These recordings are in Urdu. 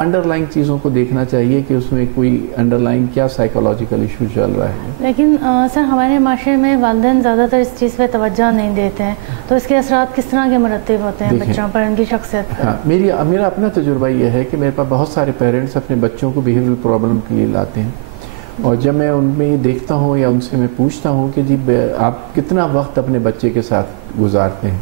انڈر لائنگ چیزوں کو دیکھنا چاہیے کہ اس میں کوئی انڈر لائنگ کیا سائیکولوجیکل ایشو چل رہا ہے. لیکن سر ہمارے معاشرے میں والدین زیادہ تر اس چیز پہ توجہ نہیں دیتے ہیں، تو اس کے اثرات کس طرح کے مرتب ہوتے ہیں بچوں پر، ان کی شخصیت پر؟ ہاں، میرا اپنا تجربہ یہ ہے کہ میرے پاس بہت سارے پیرنٹس اپنے بچوں کو بیہیویئرل پرابلم کے لیے لاتے ہیں، اور جب میں ان میں یہ دیکھتا ہوں یا ان سے میں پوچھتا ہوں کہ جی آپ کتنا وقت اپنے بچے کے ساتھ گزارتے ہیں،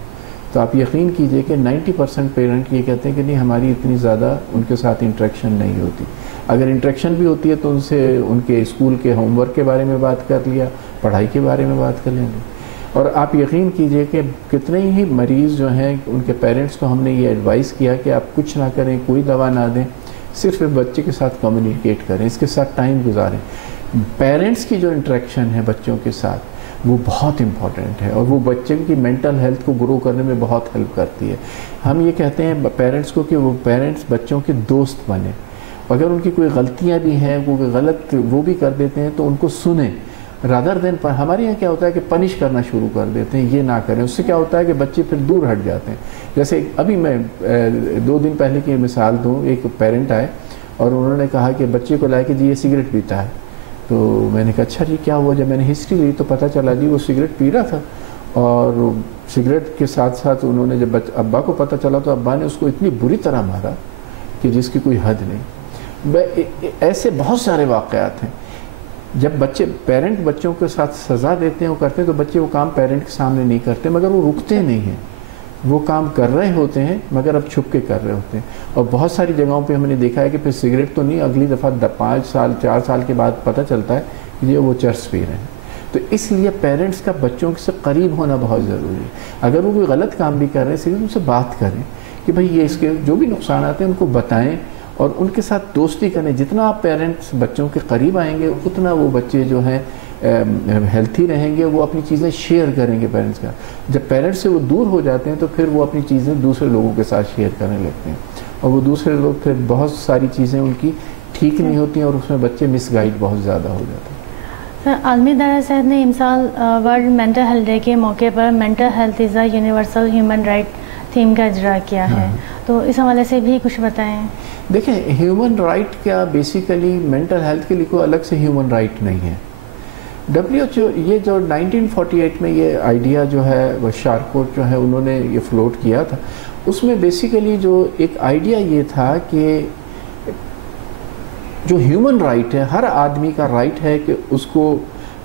تو آپ یقین کیجئے کہ 90% پیرنٹ یہ کہتے ہیں کہ نہیں ہماری اتنی زیادہ ان کے ساتھ انٹریکشن نہیں ہوتی. اگر انٹریکشن بھی ہوتی ہے تو ان سے ان کے اسکول کے ہوم ورک کے بارے میں بات کر لیا، پڑھائی کے بارے میں بات کر لیں گے. اور آپ یقین کیجئے کہ کتنے ہی مریض جو ہیں ان کے پیرنٹس کو ہم نے یہ ایڈوائز کیا کہ آپ کچھ نہ کریں، کوئی دوا نہ دیں، صرف بچے کے ساتھ کمیونیکیٹ کریں، اس کے ساتھ ٹائم گزاریں. پیرنٹس کی جو انٹریکشن ہے بچوں کے ساتھ وہ بہت امپورٹنٹ ہے، اور وہ بچے کی مینٹل ہیلتھ کو گرو کرنے میں بہت ہیلپ کرتی ہے. ہم یہ کہتے ہیں پیرنٹس کو کہ وہ پیرنٹس بچوں کے دوست بنیں. اگر ان کی کوئی غلطیاں بھی ہیں، کوئی غلط وہ بھی کر دیتے ہیں تو ان کو سنیں رادر دین پر. ہمارے یہاں کیا ہوتا ہے کہ پنش کرنا شروع کر دیتے ہیں، یہ نہ کریں. اس سے کیا ہوتا ہے کہ بچے پھر دور ہٹ جاتے ہیں. جیسے ابھی میں 2 دن پہلے کی مثال دوں، ایک پیرنٹ آئے اور انہوں نے کہا کہ بچے کو لائے کہ جی یہ سگریٹ پیتا ہے. تو میں نے کہا اچھا جی کیا ہوا؟ جب میں نے ہسٹری لی تو پتہ چلا جی وہ سگریٹ پی رہا تھا، اور سگریٹ کے ساتھ ساتھ انہوں نے جب ابا کو پتہ چلا تو ابا نے اس کو اتنی بری طرح مارا کہ جس کی کوئی حد نہیں. ایسے بہت سارے واقعات ہیں. جب پیرنٹ بچوں کے ساتھ سزا دیتے ہیں، وہ کرتے ہیں، تو بچے وہ کام پیرنٹ کے سامنے نہیں کرتے، مگر وہ رکتے نہیں ہیں. وہ کام کر رہے ہوتے ہیں مگر اب چھپ کے کر رہے ہوتے ہیں. اور بہت ساری جگہوں پہ ہم نے دیکھا ہے کہ پھر سگریٹ تو نہیں، اگلی دفعہ 5 سال 4 سال کے بعد پتہ چلتا ہے کہ یہ وہ چرس پی رہے ہیں. تو اس لیے پیرنٹس کا بچوں سے قریب ہونا بہت ضروری ہے. اگر وہ کوئی غلط کام بھی کر رہے ہیں، صرف ان سے بات کریں کہ بھائی یہ اس کے جو بھی نقصانات ہیں ان کو بتائیں، اور ان کے ساتھ دوستی کریں. جتنا آپ پیرنٹس بچوں کے قریب آئیں گے اتنا وہ بچے جو ہیں ہیلتھی رہیں گے، وہ اپنی چیزیں شیئر کریں گے پیرنٹس کا. جب پیرنٹس سے وہ دور ہو جاتے ہیں تو پھر وہ اپنی چیزیں دوسرے لوگوں کے ساتھ شیئر کرنے لگتے ہیں، اور وہ دوسرے لوگ پھر بہت ساری چیزیں ان کی ٹھیک نہیں ہوتی ہیں، اور اس میں بچے مس گائیڈ بہت زیادہ ہو جاتے ہیں. سر عالمی ادارہ صحت نے امسال ورلڈ مینٹل ہیلتھ ڈے کے موقع پر mental health is a universal human right theme کا اجرا کیا ہے، تو اس حوالے سے بھی کچھ بتائیں. دیکھیں ہیومن رائٹ کا بیسیکلی مینٹل ہیلتھ کے لیے کوئی الگ سے ہیومن رائٹ نہیں ہے. WHO یہ جو 1948 میں یہ آئیڈیا جو ہے وہ شارکوٹ جو ہے انہوں نے یہ فلوٹ کیا تھا، اس میں بیسیکلی جو ایک آئیڈیا یہ تھا کہ جو ہیومن رائٹ ہے، ہر آدمی کا رائٹ ہے کہ اس کو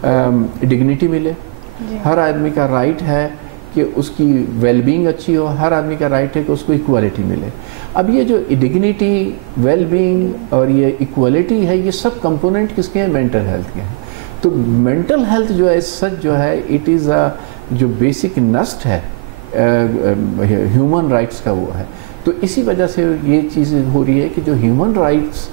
ڈگنیٹی ملے، ہر آدمی کا رائٹ ہے کہ اس کی ویل بینگ اچھی ہو، ہر آدمی کا رائٹ ہے کہ اس کو ایکوالٹی ملے. اب یہ جو ڈگنیٹی، ویل بینگ اور یہ ایکوالٹی ہے، یہ سب کمپوننٹ کس کے ہیں؟ مینٹل ہیلتھ کے ہیں. تو مینٹل ہیلتھ جو ہے سچ جو ہے اٹ از جو بیسک نسٹ ہے ہیومن رائٹس کا وہ ہے. تو اسی وجہ سے یہ چیز ہو رہی ہے کہ جو ہیومن رائٹس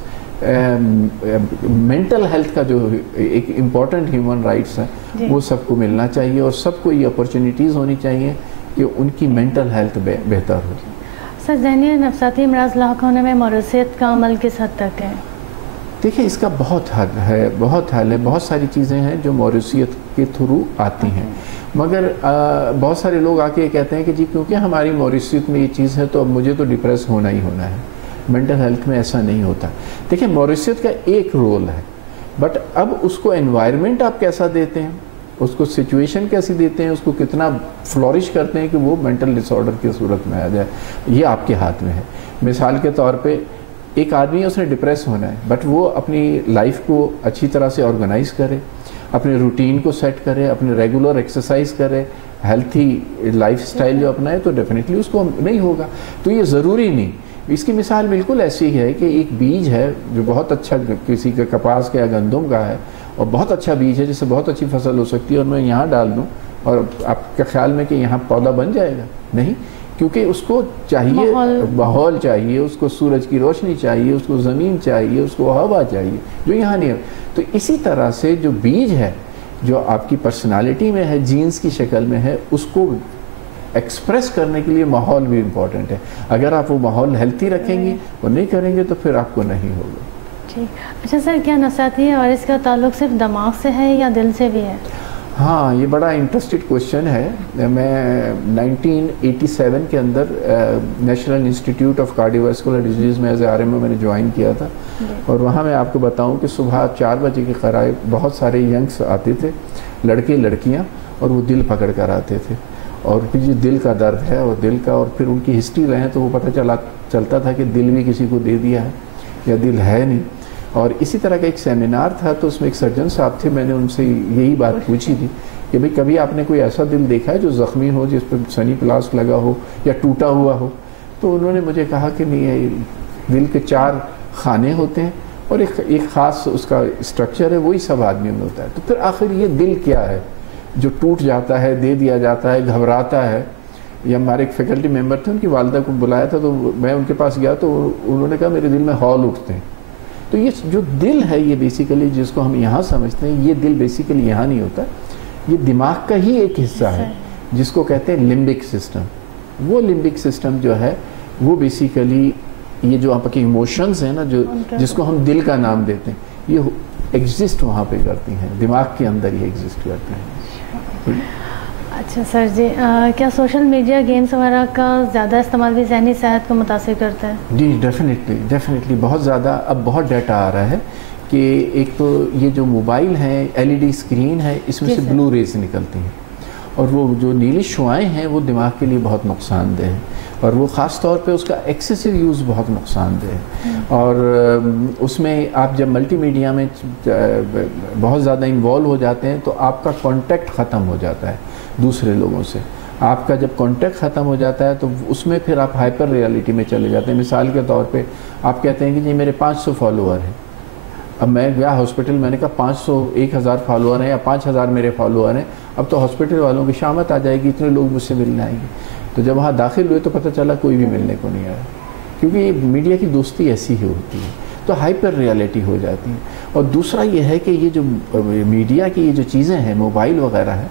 مینٹل ہیلتھ کا جو ایک امپورٹنٹ ہیومن رائٹس ہے وہ سب کو ملنا چاہیے، اور سب کو یہ اپرچونیٹیز ہونی چاہیے کہ ان کی مینٹل ہیلتھ بہتر ہو. سر ذہنی نفسیاتی امراض لاحق ہونے میں موروثیت کا عمل کس حد تک ہے؟ دیکھیں اس کا بہت حد ہے، بہت حل ہے. بہت ساری چیزیں ہیں جو موروثیت کے تھرو آتی ہیں، مگر بہت سارے لوگ آ کے یہ کہتے ہیں کہ جی کیونکہ ہماری موروثیت میں یہ چیز ہے تو اب مجھے تو ڈپریس ہونا ہی ہونا ہے. مینٹل ہیلتھ میں ایسا نہیں ہوتا. دیکھیں موروثیت کا ایک رول ہے، بٹ اب اس کو انوائرمنٹ آپ کیسا دیتے ہیں، اس کو سچویشن کیسی دیتے ہیں، اس کو کتنا فلورش کرتے ہیں کہ وہ مینٹل ڈس آرڈر کی صورت میں آ جائے، یہ آپ کے ہاتھ میں ہے. مثال کے طور پہ ایک آدمی اس نے ڈپریس ہونا ہے، بٹ وہ اپنی لائف کو اچھی طرح سے آرگنائز کرے، اپنے روٹین کو سیٹ کرے، اپنے ریگولر ایکسرسائز کرے، ہیلتھی لائف سٹائل جو اپنائے، تو ڈیفینیٹلی اس کو نہیں ہوگا. تو یہ ضروری نہیں. اس کی مثال بالکل ایسی ہے کہ ایک بیج ہے جو بہت اچھا کسی کا کپاس کا یا گندم کا ہے، اور بہت اچھا بیج ہے جس سے بہت اچھی فصل ہو سکتی ہے، اور میں یہاں ڈال دوں اور آپ کے خیال میں کہ یہاں پودا بن جائے گا؟ نہیں، کیونکہ اس کو چاہیے ماحول چاہیے، اس کو سورج کی روشنی چاہیے، اس کو زمین چاہیے، اس کو ہوا چاہیے، جو یہاں نہیں ہے. تو اسی طرح سے جو بیج ہے جو آپ کی پرسنالٹی میں ہے، جینز کی شکل میں ہے، اس کو ایکسپریس کرنے کے لیے ماحول بھی امپورٹنٹ ہے. اگر آپ وہ ماحول ہیلتھی رکھیں گے، وہ نہیں کریں گے تو پھر آپ کو نہیں ہوگا. ٹھیک. اچھا سر، کیا نفسیاتی عوارض کا تعلق صرف دماغ سے ہے یا دل سے بھی ہے؟ ہاں یہ بڑا انٹرسٹڈ کوشچن ہے. میں 1987 کے اندر نیشنل انسٹیٹیوٹ آف کارڈیوواسکولر ڈیزیز میں ایز اے RMO میں نے جوائن کیا تھا, اور وہاں میں آپ کو بتاؤں کہ صبح 4 بجے کے قریب بہت سارے ینگس آتے تھے, لڑکے لڑکیاں, اور وہ دل پکڑ کر آتے تھے, اور پھر جو دل کا درد ہے اور دل کا, اور پھر ان کی ہسٹری رہیں تو وہ پتہ چلتا تھا کہ دل بھی کسی کو دے دیا ہے یا دل ہے نہیں. اور اسی طرح کا ایک سیمینار تھا, تو اس میں ایک سرجن صاحب تھے, میں نے ان سے یہی بات پوچھی تھی کہ بھئی کبھی آپ نے کوئی ایسا دل دیکھا ہے جو زخمی ہو, جس پہ سنی پلاسٹ لگا ہو یا ٹوٹا ہوا ہو؟ تو انہوں نے مجھے کہا کہ نہیں, دل کے 4 خانے ہوتے ہیں اور ایک خاص اس کا اسٹرکچر ہے, وہی سب آدمیوں میں ہوتا ہے. تو پھر آخر یہ دل کیا ہے جو ٹوٹ جاتا ہے, دے دیا جاتا ہے, گھبراتا ہے؟ یہ ہمارے ایک فیکلٹی ممبر تھے, ان کی والدہ کو بلایا تھا, تو میں ان کے پاس گیا تو انہوں نے کہا میرے دل میں ہال اٹھتے ہیں. تو یہ جو دل ہے یہ بیسیکلی جس کو ہم یہاں سمجھتے ہیں, یہ دل بیسیکلی یہاں نہیں ہوتا, یہ دماغ کا ہی ایک حصہ ہے جس کو کہتے ہیں لمبک سسٹم. وہ لمبک سسٹم جو ہے وہ بیسیکلی یہ جو آپ کے ایموشنز ہیں نا, جو جس کو ہم دل کا نام دیتے ہیں, یہ ایگزسٹ وہاں پہ کرتی ہیں, دماغ کے اندر یہ ایگزسٹ کرتے ہیں. اچھا سر جی, کیا سوشل میڈیا گیمز وغیرہ کا زیادہ استعمال بھی ذہنی صحت کو متاثر کرتا ہے؟ جی ڈیفینیٹلی بہت زیادہ. اب بہت ڈیٹا آ رہا ہے کہ ایک تو یہ جو موبائل ہے, LED اسکرین ہے, اس میں سے بلو ریز نکلتی ہیں, اور وہ جو نیلی شعاعیں ہیں وہ دماغ کے لیے بہت نقصان دہ ہے, اور وہ خاص طور پہ اس کا ایکسیسو یوز بہت نقصان دہ ہے. اور اس میں آپ جب ملٹی میڈیا میں بہت زیادہ انوالو ہو جاتے ہیں تو آپ کا کانٹیکٹ ختم ہو جاتا ہے دوسرے لوگوں سے. آپ کا جب کانٹیکٹ ختم ہو جاتا ہے تو اس میں پھر آپ ہائپر ریالٹی میں چلے جاتے ہیں. مثال کے طور پہ آپ کہتے ہیں کہ جی میرے 500 فالوور ہیں. اب میں گیا ہاسپٹل, میں نے کہا 500 1000 فالوور ہیں یا 5000 میرے فالوور ہیں, اب تو ہاسپٹل والوں کی شامت آ جائے گی, اتنے لوگ مجھ سے ملنے آئیں گے. تو جب وہاں داخل ہوئے تو پتہ چلا کوئی بھی ملنے کو نہیں آیا, کیونکہ یہ میڈیا کی دوستی ایسی ہی ہوتی ہے, تو ہائپر ریالٹی ہو جاتی ہے. اور دوسرا یہ ہے کہ یہ جو میڈیا کی یہ جو چیزیں ہیں, موبائل وغیرہ ہیں,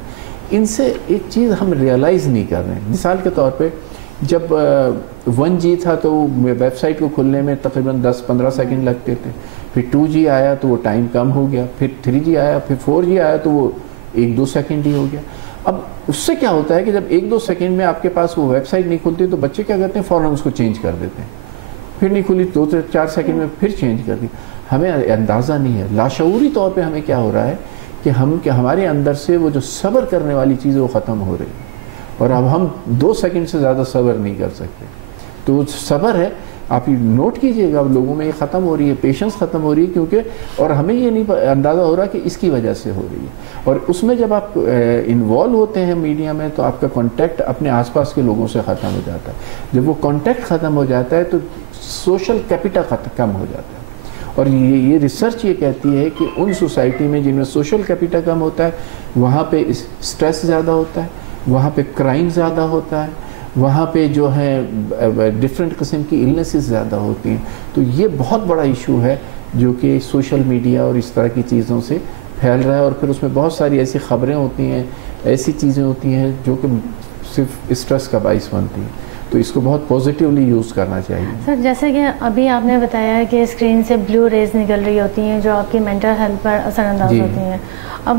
ان سے ایک چیز ہم ریئلائز نہیں کر رہے ہیں. مثال کے طور پہ جب 1G تھا تو ویب سائٹ کو کھلنے میں تقریباً 10-15 سیکنڈ لگتے تھے, پھر 2G آیا تو وہ ٹائم کم ہو گیا, پھر 3G آیا, پھر 4G آیا تو وہ 1-2 سیکنڈ ہی ہو گیا. اب اس سے کیا ہوتا ہے کہ جب 1-2 سیکنڈ میں آپ کے پاس وہ ویب سائٹ نہیں کھلتی تو بچے کیا کرتے ہیں, فوراً اس کو چینج کر دیتے ہیں, پھر نہیں کھلی 2-4 سیکنڈ میں پھر چینج کر دی. ہمیں اندازہ نہیں ہے, لاشعوری طور پہ ہمیں کیا ہو رہا ہے کہ ہمارے اندر سے وہ جو صبر کرنے والی چیز ہے وہ ختم ہو رہی ہے, اور اب ہم 2 سیکنڈ سے زیادہ صبر نہیں کر سکتے. تو وہ صبر ہے, آپ یہ نوٹ کیجئے گا, اب لوگوں میں یہ ختم ہو رہی ہے, پیشنس ختم ہو رہی ہے, کیونکہ اور ہمیں یہ نہیں اندازہ ہو رہا کہ اس کی وجہ سے ہو رہی ہے. اور اس میں جب آپ انوالو ہوتے ہیں میڈیا میں تو آپ کا کانٹیکٹ اپنے آس پاس کے لوگوں سے ختم ہو جاتا ہے. جب وہ کانٹیکٹ ختم ہو جاتا ہے تو سوشل کیپٹل کم ہو جاتا ہے. اور یہ ریسرچ یہ کہتی ہے کہ ان سوسائٹی میں جن میں سوشل کیپٹل کم ہوتا ہے وہاں پہ اسٹریس زیادہ ہوتا ہے, وہاں پہ کرائم زیادہ ہوتا ہے, وہاں پہ جو ہے ڈفرینٹ قسم کی النیسز زیادہ ہوتی ہیں. تو یہ بہت بڑا ایشو ہے جو کہ سوشل میڈیا اور اس طرح کی چیزوں سے پھیل رہا ہے. اور پھر اس میں بہت ساری ایسی خبریں ہوتی ہیں, ایسی چیزیں ہوتی ہیں جو کہ صرف اسٹریس کا باعث بنتی ہیں. تو اس کو بہت پازیٹیولی یوز کرنا چاہیے. سر جیسے کہ ابھی آپ نے بتایا ہے کہ اسکرین سے بلو ریز نکل رہی ہوتی ہیں جو آپ کی مینٹل ہیلتھ پر اثر انداز ہوتی ہیں. اب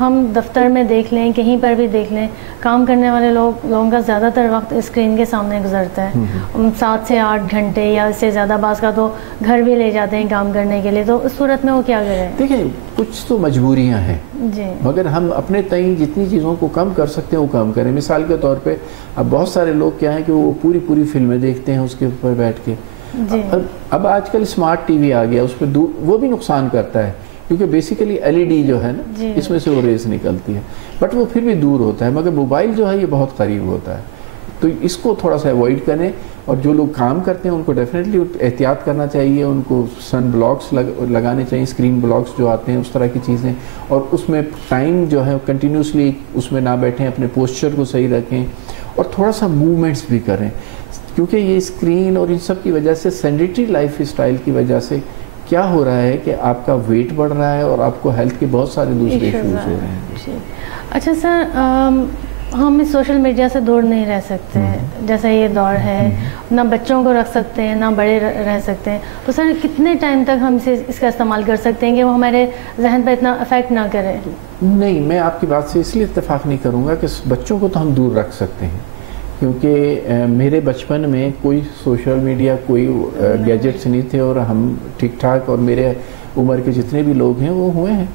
ہم دفتر میں دیکھ لیں, کہیں پر بھی دیکھ لیں, کام کرنے والے لوگوں کا زیادہ تر وقت اسکرین کے سامنے گزرتا ہے, 7 سے 8 گھنٹے یا اس سے زیادہ. بعض کا تو گھر بھی لے جاتے ہیں کام کرنے کے لیے, تو اس صورت میں وہ کیا کریں؟ دیکھیں کچھ تو مجبوریاں ہیں جی, مگر ہم اپنے تئیں جتنی چیزوں کو کم کر سکتے ہیں وہ کم کریں. مثال کے طور پہ اب بہت سارے لوگ کیا ہیں کہ وہ پوری فلمیں دیکھتے ہیں اس کے اوپر بیٹھ کے. اب آج کل اسمارٹ ٹی وی آ گیا, اس پہ وہ بھی نقصان کرتا ہے کیونکہ بیسیکلی LED جو ہے نا اس میں سے وہ ریز نکلتی ہے, بٹ وہ پھر بھی دور ہوتا ہے. مگر موبائل جو ہے یہ بہت قریب ہوتا ہے. تو اس کو تھوڑا سا اوائڈ کریں, اور جو لوگ کام کرتے ہیں ان کو ڈیفینیٹلی احتیاط کرنا چاہیے, ان کو سن بلاکس لگانے چاہیے, اسکرین بلاکس جو آتے ہیں اس طرح کی چیزیں. اور اس میں ٹائم جو ہے کنٹینیوسلی اس میں نہ بیٹھیں, اپنے پوسچر کو صحیح رکھیں, اور تھوڑا سا موومنٹس بھی کریں, کیونکہ یہ اسکرین اور ان سب کی وجہ سے سینڈیٹری لائف اسٹائل کی وجہ سے کیا ہو رہا ہے کہ آپ کا ویٹ بڑھ رہا ہے اور آپ کو ہیلتھ کے بہت سارے دوسرے ایشوز ہو رہے ہیں. اچھا سر, ہم اس سوشل میڈیا سے دور نہیں رہ سکتے جیسا یہ دور ہے، نہ بچوں کو رکھ سکتے ہیں نہ بڑے رہ سکتے ہیں. تو سر کتنے ٹائم تک ہم اس کا استعمال کر سکتے ہیں کہ وہ ہمارے ذہن پہ اتنا افیکٹ نہ کرے؟ نہیں، میں آپ کی بات سے اس لیے اتفاق نہیں کروں گا کہ بچوں کو تو ہم دور رکھ سکتے ہیں، کیونکہ میرے بچپن میں کوئی سوشل میڈیا کوئی گیجٹس نہیں تھے اور ہم ٹھیک ٹھاک، اور میرے عمر کے جتنے بھی لوگ ہیں وہ ہوئے ہیں.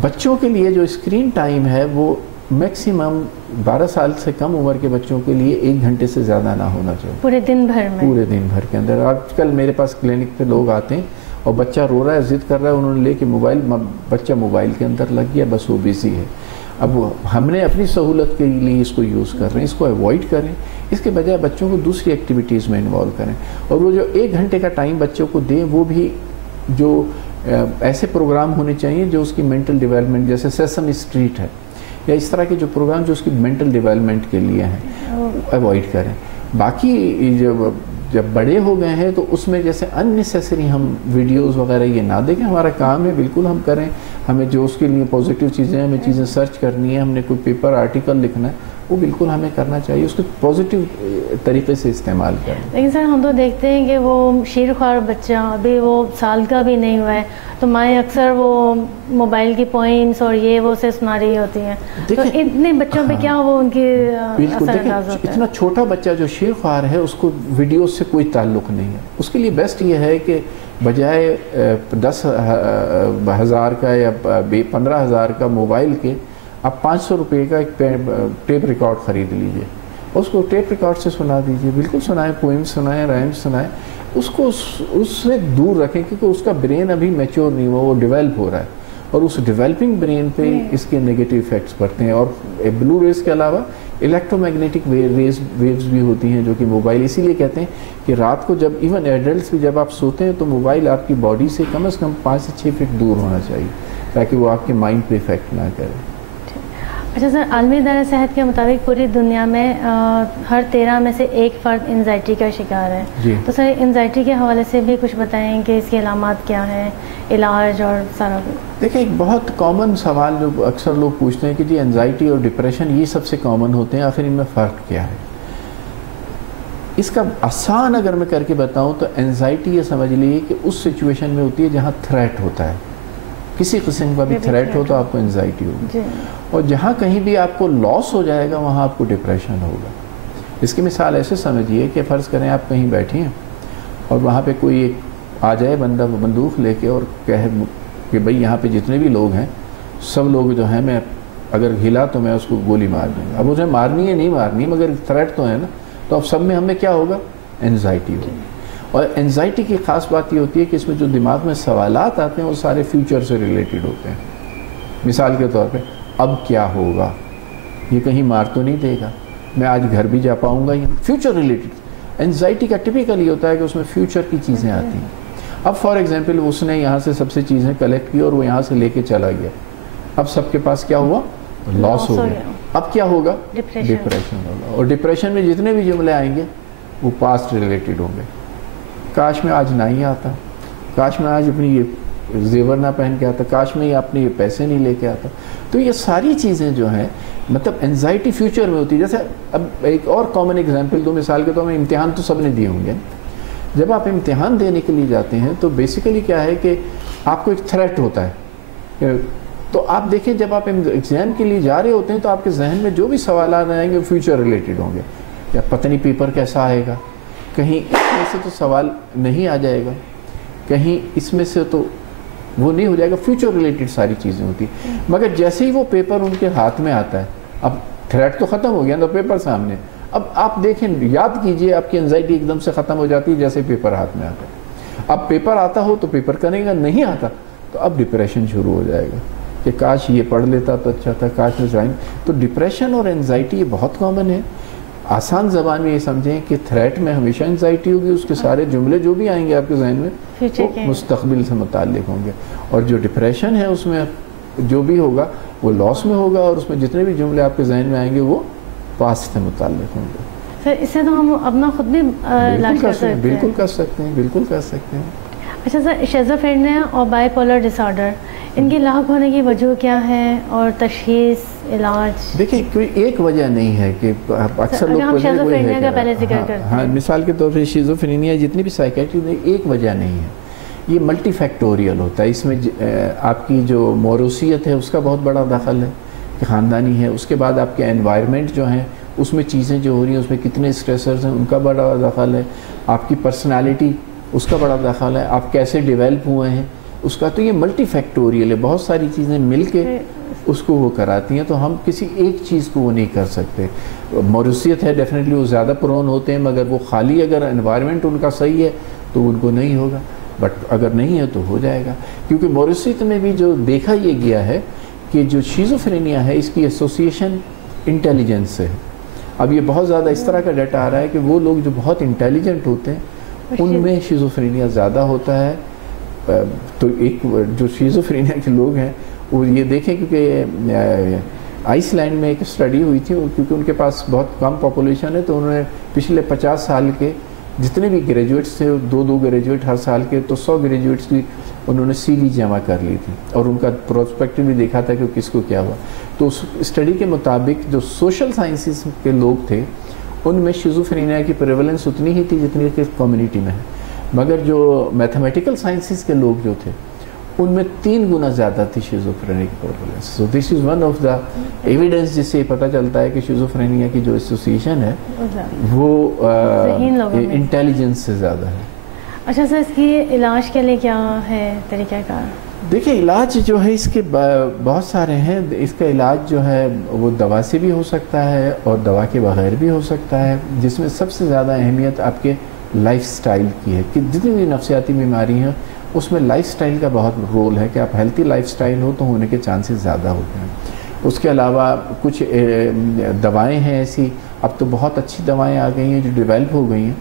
بچوں کے لیے جو اسکرین ٹائم ہے وہ میکسیمم 12 سال سے کم عمر کے بچوں کے لیے 1 گھنٹے سے زیادہ نہ ہونا چاہیے پورے دن بھر کے اندر. آج کل میرے پاس کلینک پہ لوگ آتے ہیں اور بچہ رو رہا ہے، ضد کر رہا ہے، انہوں نے لے کے بچہ موبائل کے اندر لگ گیا، بس وہ بزی ہے. اب ہم نے اپنی سہولت کے لیے اس کو یوز کر رہے ہیں، اس کو اوائڈ کریں، اس کے بجائے بچوں کو دوسری ایکٹیویٹیز میں انوالو کریں. اور وہ جو 1 گھنٹے کا ٹائم بچوں کو دیں، وہ بھی جو ایسے پروگرام ہونے چاہیے جو اس کی مینٹل ڈیولپمنٹ، جیسے سیسم اسٹریٹ ہے یا اس طرح کے جو پروگرام جو اس کی مینٹل ڈیولپمنٹ کے لیے ہیں، اوائڈ کریں. باقی جب بڑے ہو گئے ہیں تو اس میں جیسے اننیسیسری ہم ویڈیوز وغیرہ یہ نہ دیکھیں. ہمارا کام ہے بالکل ہم کریں، ہمیں جو اس کے لیے پازیٹیو چیزیں، ہمیں چیزیں سرچ کرنی ہے، ہم نے کوئی پیپر آرٹیکل لکھنا ہے، وہ بالکل ہمیں کرنا چاہیے، اس کو پازیٹیو طریقے سے استعمال کریں. لیکن سر ہم تو دیکھتے ہیں کہ وہ شیر خوار بچہ ابھی وہ سال کا بھی نہیں ہوا ہے تو مائیں اکثر وہ موبائل کی پوئمس اور یہ وہ سے سنا رہی ہوتی ہیں، تو اتنے بچوں پہ کیا وہ ان کی اثر انداز ہوتا ہے؟ اتنا چھوٹا بچہ جو شیر خوار ہے اس کو ویڈیوز سے کوئی تعلق نہیں ہے. اس کے لیے بیسٹ یہ ہے کہ بجائے 10,000 کا یا 15,000 کا موبائل کے آپ 500 روپے کا ایک ٹیپ ریکارڈ خرید لیجئے، اس کو ٹیپ ریکارڈ سے سنا دیجئے، بالکل سنائیں، پوئمس سنائیں، رائمس سنائیں. اس کو اس سے دور رکھیں کیونکہ اس کا برین ابھی میچور نہیں ہوا، وہ ڈیولپ ہو رہا ہے اور اس ڈیولپنگ برین پہ اس کے نیگیٹو ایفیکٹس پڑتے ہیں. اور بلو ریز کے علاوہ الیکٹرو میگنیٹک ویوز بھی ہوتی ہیں جو کہ موبائل، اسی لیے کہتے ہیں کہ رات کو جب ایون ایڈلٹس بھی جب آپ سوتے ہیں تو موبائل آپ کی باڈی سے کم از کم 5 سے 6 فٹ دور ہونا چاہیے تاکہ وہ آپ کے مائنڈ پہ افیکٹ نہ کرے. اچھا سر، عالمی ادارہ صحت کے مطابق پوری دنیا میں ہر 13 میں سے 1 فرد انزائٹی کا شکار ہے. جی. تو سر انزائٹی کے حوالے سے بھی کچھ بتائیں کہ اس کی علامات کیا ہیں، علاج اور سارا کچھ. دیکھیں، ایک بہت کامن سوال جو اکثر لوگ پوچھتے ہیں کہ جی انزائٹی اور ڈپریشن یہ سب سے کامن ہوتے ہیں، آخر ان میں فرق کیا ہے؟ اس کا آسان اگر میں کر کے بتاؤں تو انزائٹی یہ سمجھ لیجیے کہ اس سچویشن میں ہوتی ہے جہاں تھریٹ ہوتا ہے، کسی قسم کا بھی تھریٹ ہو تو آپ کو انزائٹی ہوگی. اور جہاں کہیں بھی آپ کو لاس ہو جائے گا وہاں آپ کو ڈپریشن ہوگا. اس کی مثال ایسے سمجھیے کہ فرض کریں آپ کہیں بیٹھے ہیں اور وہاں پہ کوئی ایک آ جائے بندہ بندوق لے کے اور کہے کہ بھئی یہاں پہ جتنے بھی لوگ ہیں سب لوگ جو ہیں میں اگر ہلا تو میں اس کو گولی مار دوں گا. اب اسے مارنی ہے نہیں مارنی مگر تھریٹ تو ہے نا، تو اب سب میں ہمیں کیا ہوگا؟ انزائٹی ہوگی. اور انزائٹی کی خاص بات یہ ہوتی ہے کہ اس میں جو دماغ میں سوالات آتے ہیں وہ سارے فیوچر سے ریلیٹڈ ہوتے ہیں. مثال کے طور پہ اب کیا ہوگا، یہ کہیں مار تو نہیں دے گا، میں آج گھر بھی جا پاؤں گا، یہ فیوچر ریلیٹڈ. انزائٹی کا ٹپیکل یہ ہوتا ہے کہ اس میں فیوچر کی چیزیں آتی ہیں. اب فار ایگزامپل اس نے یہاں سے سب سے چیزیں کلیکٹ کی اور وہ یہاں سے لے کے چلا گیا، اب سب کے پاس کیا ہوا؟ لاس ہو گیا. اب کیا ہوگا؟ ڈپریشن ہوگا. اور ڈپریشن میں جتنے بھی جملے آئیں گے وہ پاسٹ ریلیٹڈ ہوں گے. کاش میں آج نہ ہی آتا، کاش میں آج اپنی یہ زیور نہ پہن کے آتا، کاش میں اپنے یہ پیسے نہیں لے کے آتا. تو یہ ساری چیزیں جو ہیں مطلب انزائٹی فیوچر میں ہوتی ہے. جیسے اب ایک اور کامن ایگزامپل دو، مثال کے طور میں امتحان تو سب نے دیے ہوں گے. جب آپ امتحان دینے کے لیے جاتے ہیں تو بیسیکلی کیا ہے کہ آپ کو ایک تھریٹ ہوتا ہے. تو آپ دیکھیں جب آپ ایگزام کے لیے جا رہے ہوتے ہیں تو آپ کے ذہن میں جو بھی سوالات آئیں گے وہ فیوچر ریلیٹڈ ہوں گے. یا پتہ نہیں پیپر کیسا آئے گا، کہیں اس میں سے تو سوال نہیں آ جائے گا، کہیں اس میں سے تو وہ نہیں ہو جائے گا. فیوچر ریلیٹڈ ساری چیزیں ہوتی ہیں. مگر جیسے ہی وہ پیپر ان کے ہاتھ میں آتا ہے، اب تھریٹ تو ختم ہو گیا تو پیپر سامنے، اب آپ دیکھیں یاد کیجئے آپ کی انزائٹی ایک دم سے ختم ہو جاتی ہے جیسے پیپر ہاتھ میں آتا ہے. اب پیپر آتا ہو تو پیپر کرے گا، نہیں آتا تو اب ڈپریشن شروع ہو جائے گا کہ کاش یہ پڑھ لیتا تو اچھا تھا، کاش میں جائیں. تو ڈپریشن اور انزائٹی یہ بہت کامن ہے. آسان زبان میں یہ سمجھیں کہ تھریٹ میں ہمیشہ انزائٹی ہوگی، اس کے سارے جملے جو بھی آئیں گے آپ کے ذہن میں وہ مستقبل سے متعلق ہوں گے. اور جو ڈپریشن ہے اس میں جو بھی ہوگا وہ لاس میں ہوگا اور اس میں جتنے بھی جملے آپ کے ذہن میں آئیں گے وہ پاسٹ سے متعلق ہوں گے. سر اس سے تو ہم اپنا خود بھی علاج کر سکتے ہیں. بالکل کر سکتے ہیں، بالکل کر سکتے ہیں. اچھا سر، شیزوفرینیا اور بائی پولر ڈس آرڈر، ان کی لاحق ہونے کی وجہ کیا ہے اور تشخیص، علاج؟ دیکھیں کوئی ایک وجہ نہیں ہے کہ اکثر لوگ ہم شیزوفرینیا کا پہلے ذکر کرتے ہیں. ہاں، مثال کے طور پہ شیزوفرینیا جتنی بھی سائیکیٹری میں ایک وجہ نہیں ہے، یہ ملٹی فیکٹوریل ہوتا ہے. اس میں آپ کی جو موروثیت ہے اس کا بہت بڑا دخل ہے کہ خاندانی ہے، اس کے بعد آپ کے انوائرمنٹ جو ہیں اس میں چیزیں جو ہو رہی ہیں اس میں کتنے اسٹریسرز ہیں ان کا بڑا دخل ہے، آپ کی پرسنالٹی اس کا بڑا دخل ہے، آپ کیسے ڈیولپ ہوئے ہیں اس کا. تو یہ ملٹی فیکٹوریل ہے، بہت ساری چیزیں مل کے اس کو وہ کراتی ہیں. تو ہم کسی ایک چیز کو وہ نہیں کر سکتے. موروثیت ہے ڈیفینیٹلی وہ زیادہ پرون ہوتے ہیں، مگر وہ خالی اگر انوائرمنٹ ان کا صحیح ہے تو ان کو نہیں ہوگا، بٹ اگر نہیں ہے تو ہو جائے گا. کیونکہ موروثیت میں بھی جو دیکھا یہ گیا ہے کہ جو شیزوفرینیا ہے اس کی ایسوسیشن انٹیلیجنس سے ہے. اب یہ بہت زیادہ اس طرح کا ڈیٹا آ رہا ہے کہ وہ لوگ جو بہت انٹیلیجنٹ ہوتے ہیں ان میں شیزوفرینیا زیادہ ہوتا ہے. تو ایک جو شیزوفرینیا کے لوگ ہیں وہ یہ دیکھیں، کیونکہ آئس لینڈ میں ایک اسٹڈی ہوئی تھی، کیونکہ ان کے پاس بہت کم پاپولیشن ہے تو انہوں نے پچھلے 50 سال کے جتنے بھی گریجویٹس تھے، 2 گریجویٹ ہر سال کے، تو 100 گریجویٹس کی انہوں نے سی وی جمع کر لی تھی اور ان کا پروسپیکٹو بھی دیکھا تھا کہ کس کو کیا ہوا. تو اس اسٹڈی کے مطابق جو سوشل سائنسز کے لوگ تھے ان میں شیزوفرینیا کی پریولنس اتنی ہی تھی جتنی کہ کمیونٹی میں ہے، مگر جو میتھمیٹیکل سائنسز کے لوگ جو تھے ان میں 3 گنا زیادہ تھی شیزوفرینیا کی prevalence. So this is one of the evidence جس سے پتہ چلتا ہے کہ شیزوفرینیا کی جو ایسوسیشن ہے وہ انٹیلیجنس سے زیادہ ہے. اچھا سر، اس کی علاج کے لیے کیا ہے طریقہ کار؟ دیکھیں علاج جو ہے اس کے بہت سارے ہیں. اس کا علاج جو ہے وہ دوا سے بھی ہو سکتا ہے اور دوا کے بغیر بھی ہو سکتا ہے، جس میں سب سے زیادہ اہمیت آپ کے لائف سٹائل کی ہے کہ جتنی بھی نفسیاتی بیماری ہیں اس میں لائف سٹائل کا بہت رول ہے کہ آپ ہیلتھی لائف سٹائل ہو تو ہونے کے چانسز زیادہ ہوتے ہیں. اس کے علاوہ کچھ دوائیں ہیں ایسی، اب تو بہت اچھی دوائیں آ گئی ہیں جو ڈیولپ ہو گئی ہیں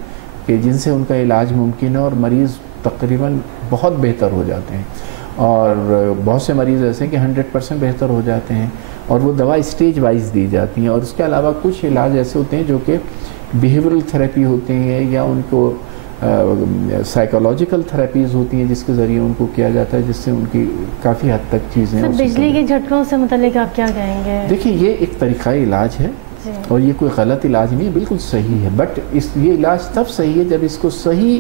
کہ جن سے ان کا علاج ممکن ہے اور مریض تقریباً بہت بہتر ہو جاتے ہیں. اور بہت سے مریض ایسے ہیں کہ 100% بہتر ہو جاتے ہیں اور وہ دوا اسٹیج وائز دی جاتی ہیں. اور اس کے علاوہ کچھ علاج ایسے ہوتے ہیں جو کہ بیہیورل تھراپی ہوتے ہیں یا ان کو سائیکولوجیکل تھراپیز ہوتی ہیں جس کے ذریعے ان کو کیا جاتا ہے، جس سے ان کی کافی حد تک چیزیں. بجلی کے جھٹکوں سے متعلق آپ کیا کہیں گے؟ دیکھیں یہ ایک طریقہ علاج ہے اور یہ کوئی غلط علاج نہیں ہے، بالکل صحیح ہے. بٹ یہ علاج تب صحیح ہے جب اس کو صحیح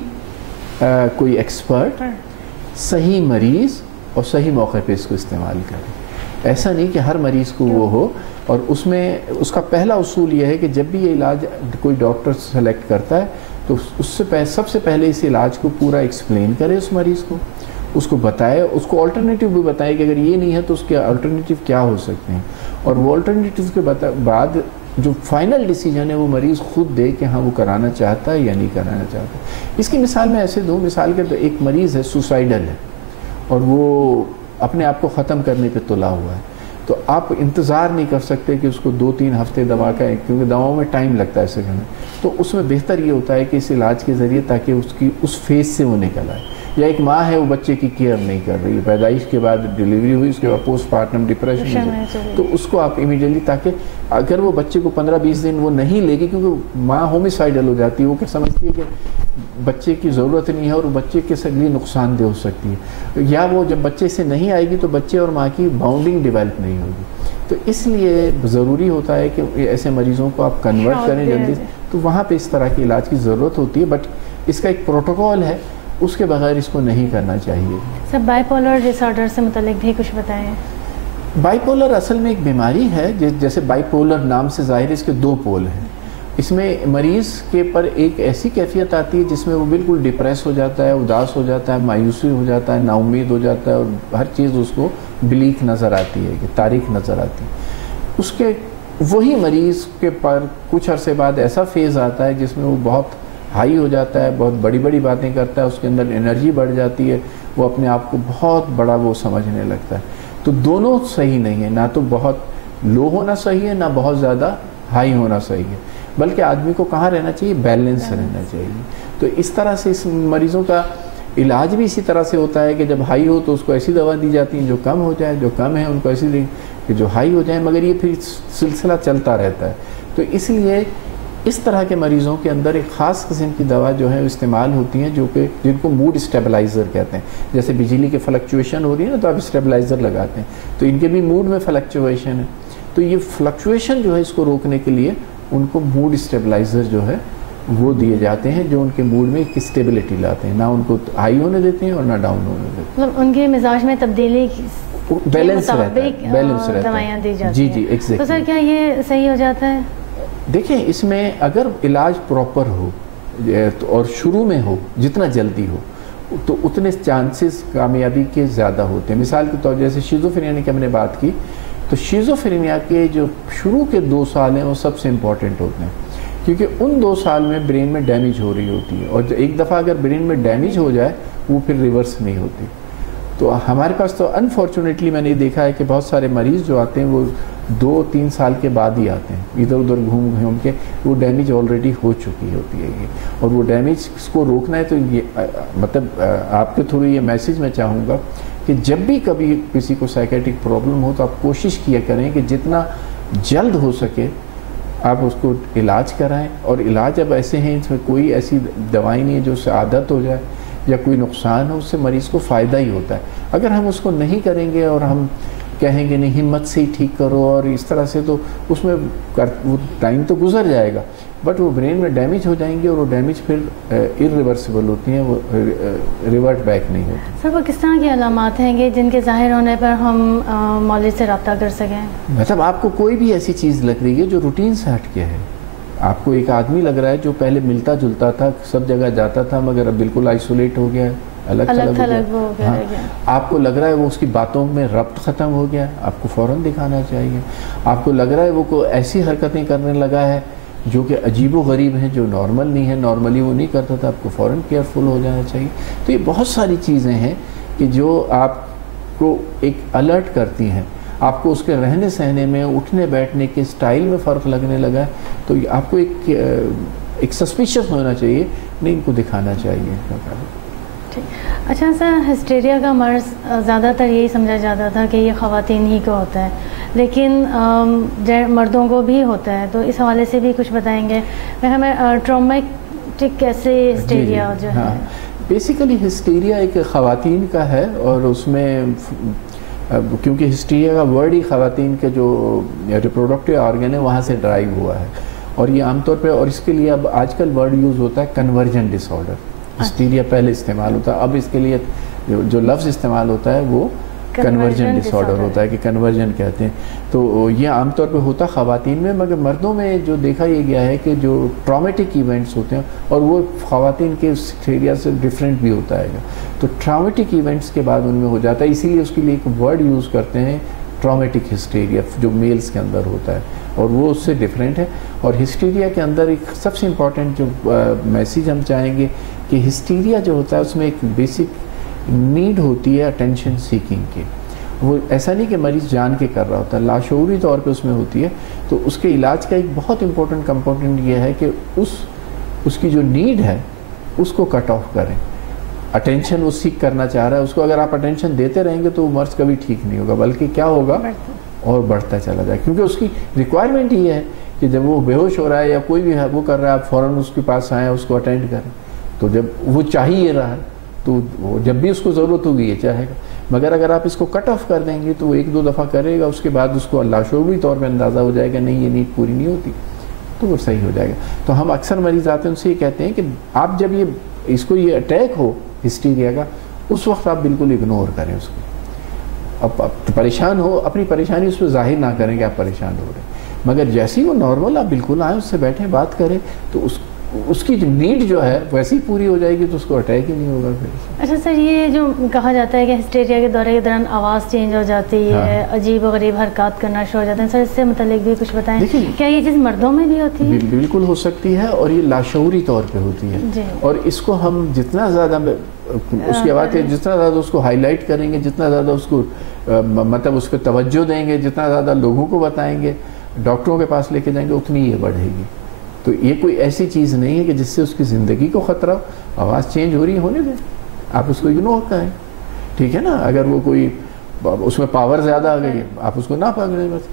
کوئی ایکسپرٹ، صحیح مریض اور صحیح موقع پہ اس کو استعمال کرے. ایسا نہیں کہ ہر مریض کو وہ ہو. اور اس میں اس کا پہلا اصول یہ ہے کہ جب بھی یہ علاج کوئی ڈاکٹر سلیکٹ کرتا ہے تو اس سے سب سے پہلے اس علاج کو پورا ایکسپلین کرے اس مریض کو، اس کو بتائے، اس کو آلٹرنیٹیو بھی بتائے کہ اگر یہ نہیں ہے تو اس کے آلٹرنیٹیو کیا ہو سکتے ہیں. اور وہ آلٹرنیٹیو کے بعد جو فائنل ڈیسیجن ہے وہ مریض خود دے کہ ہاں وہ کرانا چاہتا ہے یا نہیں کرانا چاہتا. اس کی مثال میں ایسے دوں، مثال کے تو ایک مریض ہے سوسائڈل ہے اور وہ اپنے آپ کو ختم کرنے پہ تلا ہوا ہے، تو آپ انتظار نہیں کر سکتے کہ اس کو 2-3 ہفتے دوا کا، کیونکہ دواؤں میں ٹائم لگتا ہے اسے کرنے. تو اس میں بہتر یہ ہوتا ہے کہ اس علاج کے ذریعے تاکہ اس کی اس فیز سے وہ نکل آئے. یا ایک ماں ہے وہ بچے کی کیئر نہیں کر رہی، پیدائش کے بعد ڈیلیوری ہوئی، اس کے بعد پوسٹ پارٹم ڈپریشن، تو اس کو آپ امیڈیٹلی، تاکہ اگر وہ بچے کو 15-20 دن وہ نہیں لے گی، کیونکہ ماں ہومیسائڈل ہو جاتی ہے، وہ کیا سمجھتی ہے کہ بچے کی ضرورت نہیں ہے اور بچے کے لیے نقصان دہ ہو سکتی ہے، یا وہ جب بچے سے نہیں آئے گی تو بچے اور ماں کی باؤنڈنگ ڈیولپ نہیں ہوگی. تو اس لیے ضروری ہوتا ہے کہ ایسے مریضوں کو آپ کنورٹ کریں جلدی سے. تو وہاں پہ اس طرح کے علاج کی ضرورت ہوتی ہے، بٹ اس کا ایک پروٹوکول ہے، اس کے بغیر اس کو نہیں کرنا چاہیے. سر بائی پولر ڈس آرڈر سے متعلق بھی کچھ بتائیں. بائی پولر اصل میں ایک بیماری ہے، جیسے بائی پولر نام سے ظاہر ہے اس کے 2 پول ہیں. اس میں مریض کے پر ایک ایسی کیفیت آتی ہے جس میں وہ بالکل ڈپریس ہو جاتا ہے، اداس ہو جاتا ہے، مایوسی ہو جاتا ہے، نا امید ہو جاتا ہے اور ہر چیز اس کو بلیک نظر آتی ہے، کہ تاریک نظر آتی ہے. اس کے وہی مریض کے پر کچھ عرصے بعد ایسا فیز آتا ہے جس میں وہ بہت ہائی ہو جاتا ہے، بہت بڑی بڑی باتیں کرتا ہے، اس کے اندر انرجی بڑھ جاتی ہے، وہ اپنے آپ کو بہت بڑا وہ سمجھنے لگتا ہے. تو دونوں صحیح نہیں ہے، نہ تو بہت لو ہونا صحیح ہے، نہ بہت زیادہ ہائی ہونا صحیح ہے، بلکہ آدمی کو کہاں رہنا چاہیے؟ بیلنس رہنا چاہیے. تو اس طرح سے اس مریضوں کا علاج بھی اسی طرح سے ہوتا ہے کہ جب ہائی ہو تو اس کو ایسی دوا دی جاتی ہے جو کم ہو جائے، جو کم ہے ان کو ایسی دی کہ جو ہائی ہو جائے، مگر یہ پھر سلسلہ چلتا رہتا ہے. تو اس لیے اس طرح کے مریضوں کے اندر ایک خاص قسم کی دوا جو ہے استعمال ہوتی ہیں جو کہ جن کو موڈ اسٹیبلائزر کہتے ہیں. جیسے بجلی کے فلکچویشن ہو رہی ہے نا تو آپ اسٹیبلائزر لگاتے ہیں, تو ان کے بھی موڈ میں فلکچویشن ہے. تو یہ فلکچویشن جو ہے اس کو روکنے کے لیے ان کو موڈ اسٹیبلائزر جو ہے وہ دیے جاتے ہیں جو ان کے موڈ میں ایک اسٹیبلٹی لاتے ہیں, نہ ان کو ہائی ہونے دیتے ہیں اور نہ ڈاؤن ہونے دیتے ہیں. مطلب ان کے مزاج میں تبدیلی بیلنس رہتا ہے, دوائیاں دی جاتی ہیں. جی ایگزیکٹلی. تو سر کیا یہ صحیح ہو جاتا ہے؟ دیکھیں اس میں اگر علاج پراپر ہو اور شروع میں ہو, جتنا جلدی ہو تو اتنے چانسز کامیابی کے زیادہ ہوتے ہیں. مثال کے طور جیسے شیزوفرینیا کی ہم نے بات کی, تو شیزوفرینیا کے جو شروع کے 2 سال ہیں وہ سب سے امپورٹنٹ ہوتے ہیں, کیونکہ ان 2 سال میں برین میں ڈیمیج ہو رہی ہوتی ہے, اور ایک دفعہ اگر برین میں ڈیمیج ہو جائے وہ پھر ریورس نہیں ہوتی. تو ہمارے پاس تو انفارچونیٹلی میں نے دیکھا ہے کہ بہت سارے مریض جو آتے ہیں وہ 2-3 سال کے بعد ہی آتے ہیں, ادھر ادھر گھوم کے وہ ڈیمیج آلریڈی ہو چکی ہوتی ہے یہ, اور وہ ڈیمیج کو روکنا ہے. تو یہ مطلب آپ کے تھرو یہ میسیج میں چاہوں گا کہ جب بھی کبھی کسی کو سائیکیٹرک پرابلم ہو تو آپ کوشش کیا کریں کہ جتنا جلد ہو سکے آپ اس کو علاج کرائیں. اور علاج اب ایسے ہیں اس میں کوئی ایسی دوائی نہیں ہے جو اس سے عادت ہو جائے یا کوئی نقصان ہو, اس سے مریض کو فائدہ ہی ہوتا ہے. اگر ہم اس کو نہیں کریں گے اور ہم کہیں گے نہیں ہمت سے ہی ٹھیک کرو اور اس طرح سے, تو اس میں وہ ٹائم تو گزر جائے گا بٹ وہ برین میں ڈیمیج ہو جائیں گے اور وہ ڈیمیج پھر irreversible ہوتی ہیں, وہ ریورٹ بیک نہیں ہوتی. سر وہ کس طرح کی علامات ہیں کہ جن کے ظاہر ہونے پر ہم مولوی سے رابطہ کر سکیں؟ مطلب آپ کو کوئی بھی ایسی چیز لگ رہی ہے جو روٹین سے ہٹ کے ہے. آپ کو ایک آدمی لگ رہا ہے جو پہلے ملتا جلتا تھا, سب جگہ جاتا تھا, مگر اب بالکل آئسولیٹ ہو گیا ہے, الگ ہو گیا. آپ کو لگ رہا ہے وہ اس کی باتوں میں ربط ختم ہو گیا, آپ کو فوراً دکھانا چاہیے. آپ کو لگ رہا ہے وہ کوئی ایسی حرکتیں کرنے لگا ہے جو کہ عجیب و غریب ہیں, جو نارمل نہیں ہے, نارملی وہ نہیں کرتا تھا, آپ کو فوراً کیئرفل ہو جانا چاہیے. تو یہ بہت ساری چیزیں ہیں کہ جو آپ کو ایک الرٹ کرتی ہیں. آپ کو اس کے رہنے سہنے میں, اٹھنے بیٹھنے کے سٹائل میں فرق لگنے لگا ہے تو آپ کو ایک سسپیشس ہونا چاہیے, نہیں ان کو دکھانا چاہیے. اچھا سر, ہسٹیریا کا مرض زیادہ تر یہی سمجھا جاتا تھا کہ یہ خواتین ہی کو ہوتا ہے, لیکن مردوں کو بھی ہوتا ہے, تو اس حوالے سے بھی کچھ بتائیں گے؟ ہمیں ٹرامیٹک کیسے ہسٹیریا جو ہے؟ بیسیکلی ہسٹیریا ایک خواتین کا ہے, اور اس میں کیونکہ ہسٹیریا کا ورڈ ہی خواتین کے جو ریپروڈکٹیو آرگن ہے وہاں سے ڈرائیو ہوا ہے, اور یہ عام طور پہ, اور اس کے لیے اب آج کل ورڈ یوز ہوتا ہے کنورجن ڈس آرڈر. ہسٹیریا پہلے استعمال ہوتا ہے, اب اس کے لیے جو لفظ استعمال ہوتا ہے وہ کنورجن ڈس آرڈر ہوتا ہے, کہ کنورجن کہتے ہیں. تو یہ عام طور پہ ہوتا خواتین میں, مگر مردوں میں جو دیکھا یہ گیا ہے کہ جو ٹرامیٹک ایونٹس ہوتے ہیں, اور وہ خواتین کے ہسٹیریا سے ڈفرینٹ بھی ہوتا ہے, تو ٹرامیٹک ایونٹس کے بعد ان میں ہو جاتا ہے, اسی لیے اس کے لیے ایک ورڈ یوز کرتے ہیں ٹرامیٹک ہسٹیریا, جو میلز کے اندر ہوتا ہے, اور وہ اس سے ڈفرینٹ ہے. اور ہسٹیریا کے اندر ایک سب سے امپورٹنٹ جو میسیج ہم چاہیں گے کہ ہسٹیریا جو ہوتا ہے اس میں ایک بیسک نیڈ ہوتی ہے اٹینشن سیکنگ کی. وہ ایسا نہیں کہ مریض جان کے کر رہا ہوتا ہے, لاشعوری طور پہ اس میں ہوتی ہے. تو اس کے علاج کا ایک بہت امپورٹنٹ کمپوننٹ یہ ہے کہ اس کی جو نیڈ ہے اس کو کٹ آف کریں. اٹینشن وہ سیکھ کرنا چاہ رہا ہے, اس کو اگر آپ اٹینشن دیتے رہیں گے تو وہ مرض کبھی ٹھیک نہیں ہوگا, بلکہ کیا ہوگا اور بڑھتا چلا جائے, کیونکہ اس کی ریکوائرمنٹ یہ ہے کہ جب وہ بے ہوش ہو رہا ہے یا کوئی بھی وہ کر رہا ہے, آپ فوراً اس کے پاس آئیں, اس کو اٹینڈ کریں. تو جب وہ چاہیے رہا ہے تو جب بھی اس کو ضرورت ہوگی یہ چاہے گا, مگر اگر آپ اس کو کٹ آف کر دیں گے تو وہ 1-2 دفعہ کرے گا, اس کے بعد اس کو لاشعوری طور پہ اندازہ ہو جائے گا نہیں یہ نیڈ پوری نہیں ہوتی, تو وہ صحیح ہو جائے گا. تو ہم اکثر مریض آتے ہیں ان سے یہ کہتے ہیں کہ آپ جب اس کو یہ اٹیک ہو ہسٹیریا کا, اس وقت آپ بالکل اگنور کریں اس کو. اب پریشان ہو, اپنی پریشانی اس پہ ظاہر نہ کریں کہ آپ پریشان ہو رہے ہیں, مگر جیسے ہی وہ نارمل آپ بالکل آئیں, اس سے بیٹھیں, بات کریں, تو اس کی نیڈ جو ہے ویسی پوری ہو جائے گی, تو اس کو اٹیک ہی نہیں ہوگا پھر. اچھا سر, یہ جو کہا جاتا ہے کہ ہسٹیریا کے دورے کے دوران آواز چینج ہو جاتی ہے, عجیب و غریب حرکات کرنا شروع ہو جاتے ہیں, سر اس سے متعلق بھی کچھ بتائیں. کیا یہ چیز مردوں میں بھی ہوتی ہے؟ بالکل ہو سکتی ہے, اور یہ لاشعوری طور پہ ہوتی ہے, اور اس کو ہم جتنا زیادہ اس کی آواز جتنا زیادہ اس کو ہائی لائٹ کریں گے, جتنا زیادہ اس کو مطلب اس پہ توجہ دیں گے, جتنا زیادہ لوگوں کو بتائیں گے, ڈاکٹروں کے پاس لے کے جائیں گے, اتنی یہ بڑھے گی. تو یہ کوئی ایسی چیز نہیں ہے کہ جس سے اس کی زندگی کو خطرہ ہو. آواز چینج ہو رہی ہے, ہونے دیں, آپ اس کو اگنور کریں, ٹھیک ہے نا. اگر وہ کوئی اس میں پاور زیادہ آ گئی, آپ اس کو نہ پکڑیں بس.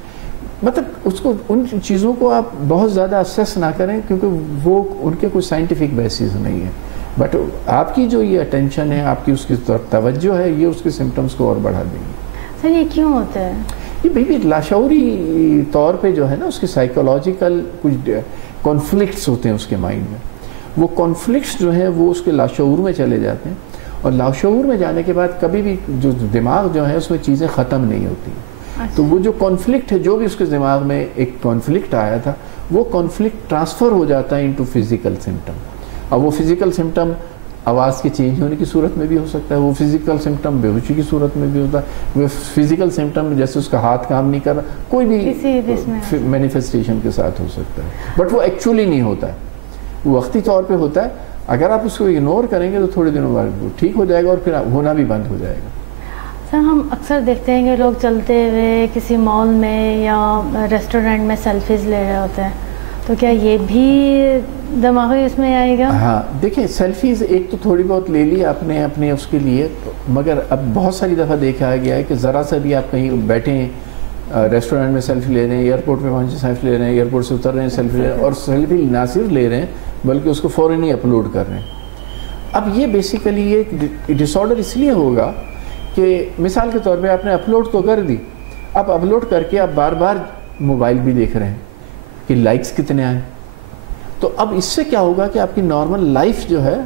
مطلب اس کو ان چیزوں کو آپ بہت زیادہ اسیس نہ کریں کیونکہ وہ ان کے کوئی سائنٹیفک بیسس نہیں ہے، بٹ آپ کی جو یہ اٹینشن ہے، آپ کی اس کی توجہ ہے، یہ اس کے سمٹمز کو اور بڑھا دیں گے. سر یہ کیوں ہوتا ہے؟ یہ بھی لاشعوری طور پہ جو ہے نا اس کے سائیکولوجیکل کچھ کانفلکٹس ہوتے ہیں اس کے مائنڈ میں، وہ کانفلکٹس جو ہیں وہ اس کے لاشعور میں چلے جاتے ہیں، اور لاشعور میں جانے کے بعد کبھی بھی جو دماغ جو ہے اس میں چیزیں ختم نہیں ہوتی. تو وہ جو کانفلکٹ ہے، جو بھی اس کے دماغ میں ایک کانفلکٹ آیا تھا، وہ کانفلکٹ ٹرانسفر ہو جاتا ہے انٹو فزیکل سمٹم. اب وہ فزیکل سمٹم آواز کے چینج ہونے کی صورت میں بھی ہو سکتا ہے، وہ فزیکل سمٹم بے ہوشی کی صورت میں بھی ہوتا ہے، وہ فزیکل سمٹم جیسے اس کا ہاتھ کام نہیں کر رہا، کوئی بھی مینیفیسٹیشن کے ساتھ ہو سکتا ہے، بٹ وہ ایکچولی نہیں ہوتا ہے، وہ وقتی طور پہ ہوتا ہے. اگر آپ اس کو اگنور کریں گے تو تھوڑے دنوں بعد وہ ٹھیک ہو جائے گا اور پھر ہونا بھی بند ہو جائے گا. سر ہم اکثر دیکھتے ہیں کہ لوگ چلتے ہوئے کسی مال میں یا ریسٹورینٹ میں سیلفیز لے رہے ہوتے ہیں، تو کیا یہ بھی دماغی اس میں آئے گا؟ ہاں دیکھیں، سیلفیز ایک تو تھوڑی بہت لے لی آپ نے اپنے اس کے لیے، مگر اب بہت ساری دفعہ دیکھا گیا ہے کہ ذرا سا بھی آپ کہیں بیٹھے ہیں، ریسٹورینٹ میں سیلفی لے رہے ہیں، ایئرپورٹ پہ پہنچے سیلفی لے رہے ہیں، ایئرپورٹ سے اتر رہے ہیں سیلفی لے رہے ہیں، اور سیلفی نہ صرف لے رہے ہیں بلکہ اس کو فوراً ہی اپلوڈ کر رہے ہیں. اب یہ بیسیکلی یہ ڈس آرڈر اس لیے ہوگا کہ مثال کے طور پہ آپ نے اپلوڈ تو کر دی، اب اپلوڈ کر کے آپ بار بار موبائل بھی دیکھ رہے ہیں کہ لائکس کتنے آئیں، تو اب اس سے کیا ہوگا کہ آپ کی نارمل لائف جو ہے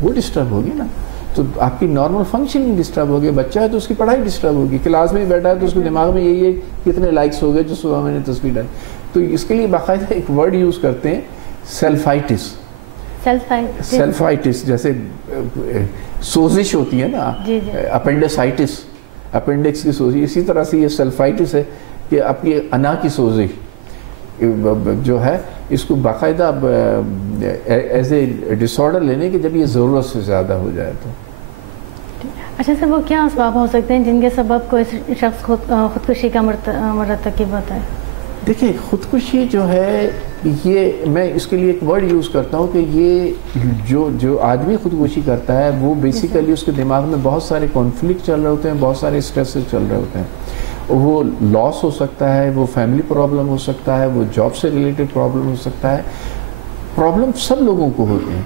وہ ڈسٹرب ہوگی نا، تو آپ کی نارمل فنکشننگ ڈسٹرب ہوگی. بچہ ہے تو اس کی پڑھائی ڈسٹرب ہوگی، کلاس میں بیٹھا ہے تو اس کے دماغ میں یہی ہے کتنے لائکس ہو گئے جو صبح میں نے تصویر ڈالی. تو اس کے لیے باقاعدہ ایک ورڈ یوز کرتے ہیں سیلفائٹس. سیلفائٹس جیسے سوزش ہوتی ہے نا، اپینڈسائٹس، اپینڈکس کی سوزش، اسی طرح سے یہ سیلفائٹس ہے کہ آپ کی انا کی سوزش جو ہے اس کو باقاعدہ ایز اے ڈس آرڈر لینے کی جب یہ ضرورت سے زیادہ ہو جائے تو. اچھا سر، وہ کیا اسباب ہو سکتے ہیں جن کے سبب کوئی شخص خودکشی کا مرتکب ہوتا ہے؟ دیکھیں، خودکشی جو ہے یہ میں اس کے لیے ایک ورڈ یوز کرتا ہوں کہ یہ جو آدمی خودکشی کرتا ہے وہ بیسیکلی اس کے دماغ میں بہت سارے کانفلکٹ چل رہے ہوتے ہیں، بہت سارے اسٹریسز چل رہے ہوتے ہیں. وہ لاس ہو سکتا ہے، وہ فیملی پرابلم ہو سکتا ہے، وہ جاب سے ریلیٹڈ پرابلم ہو سکتا ہے. پرابلم سب لوگوں کو ہوتے ہیں،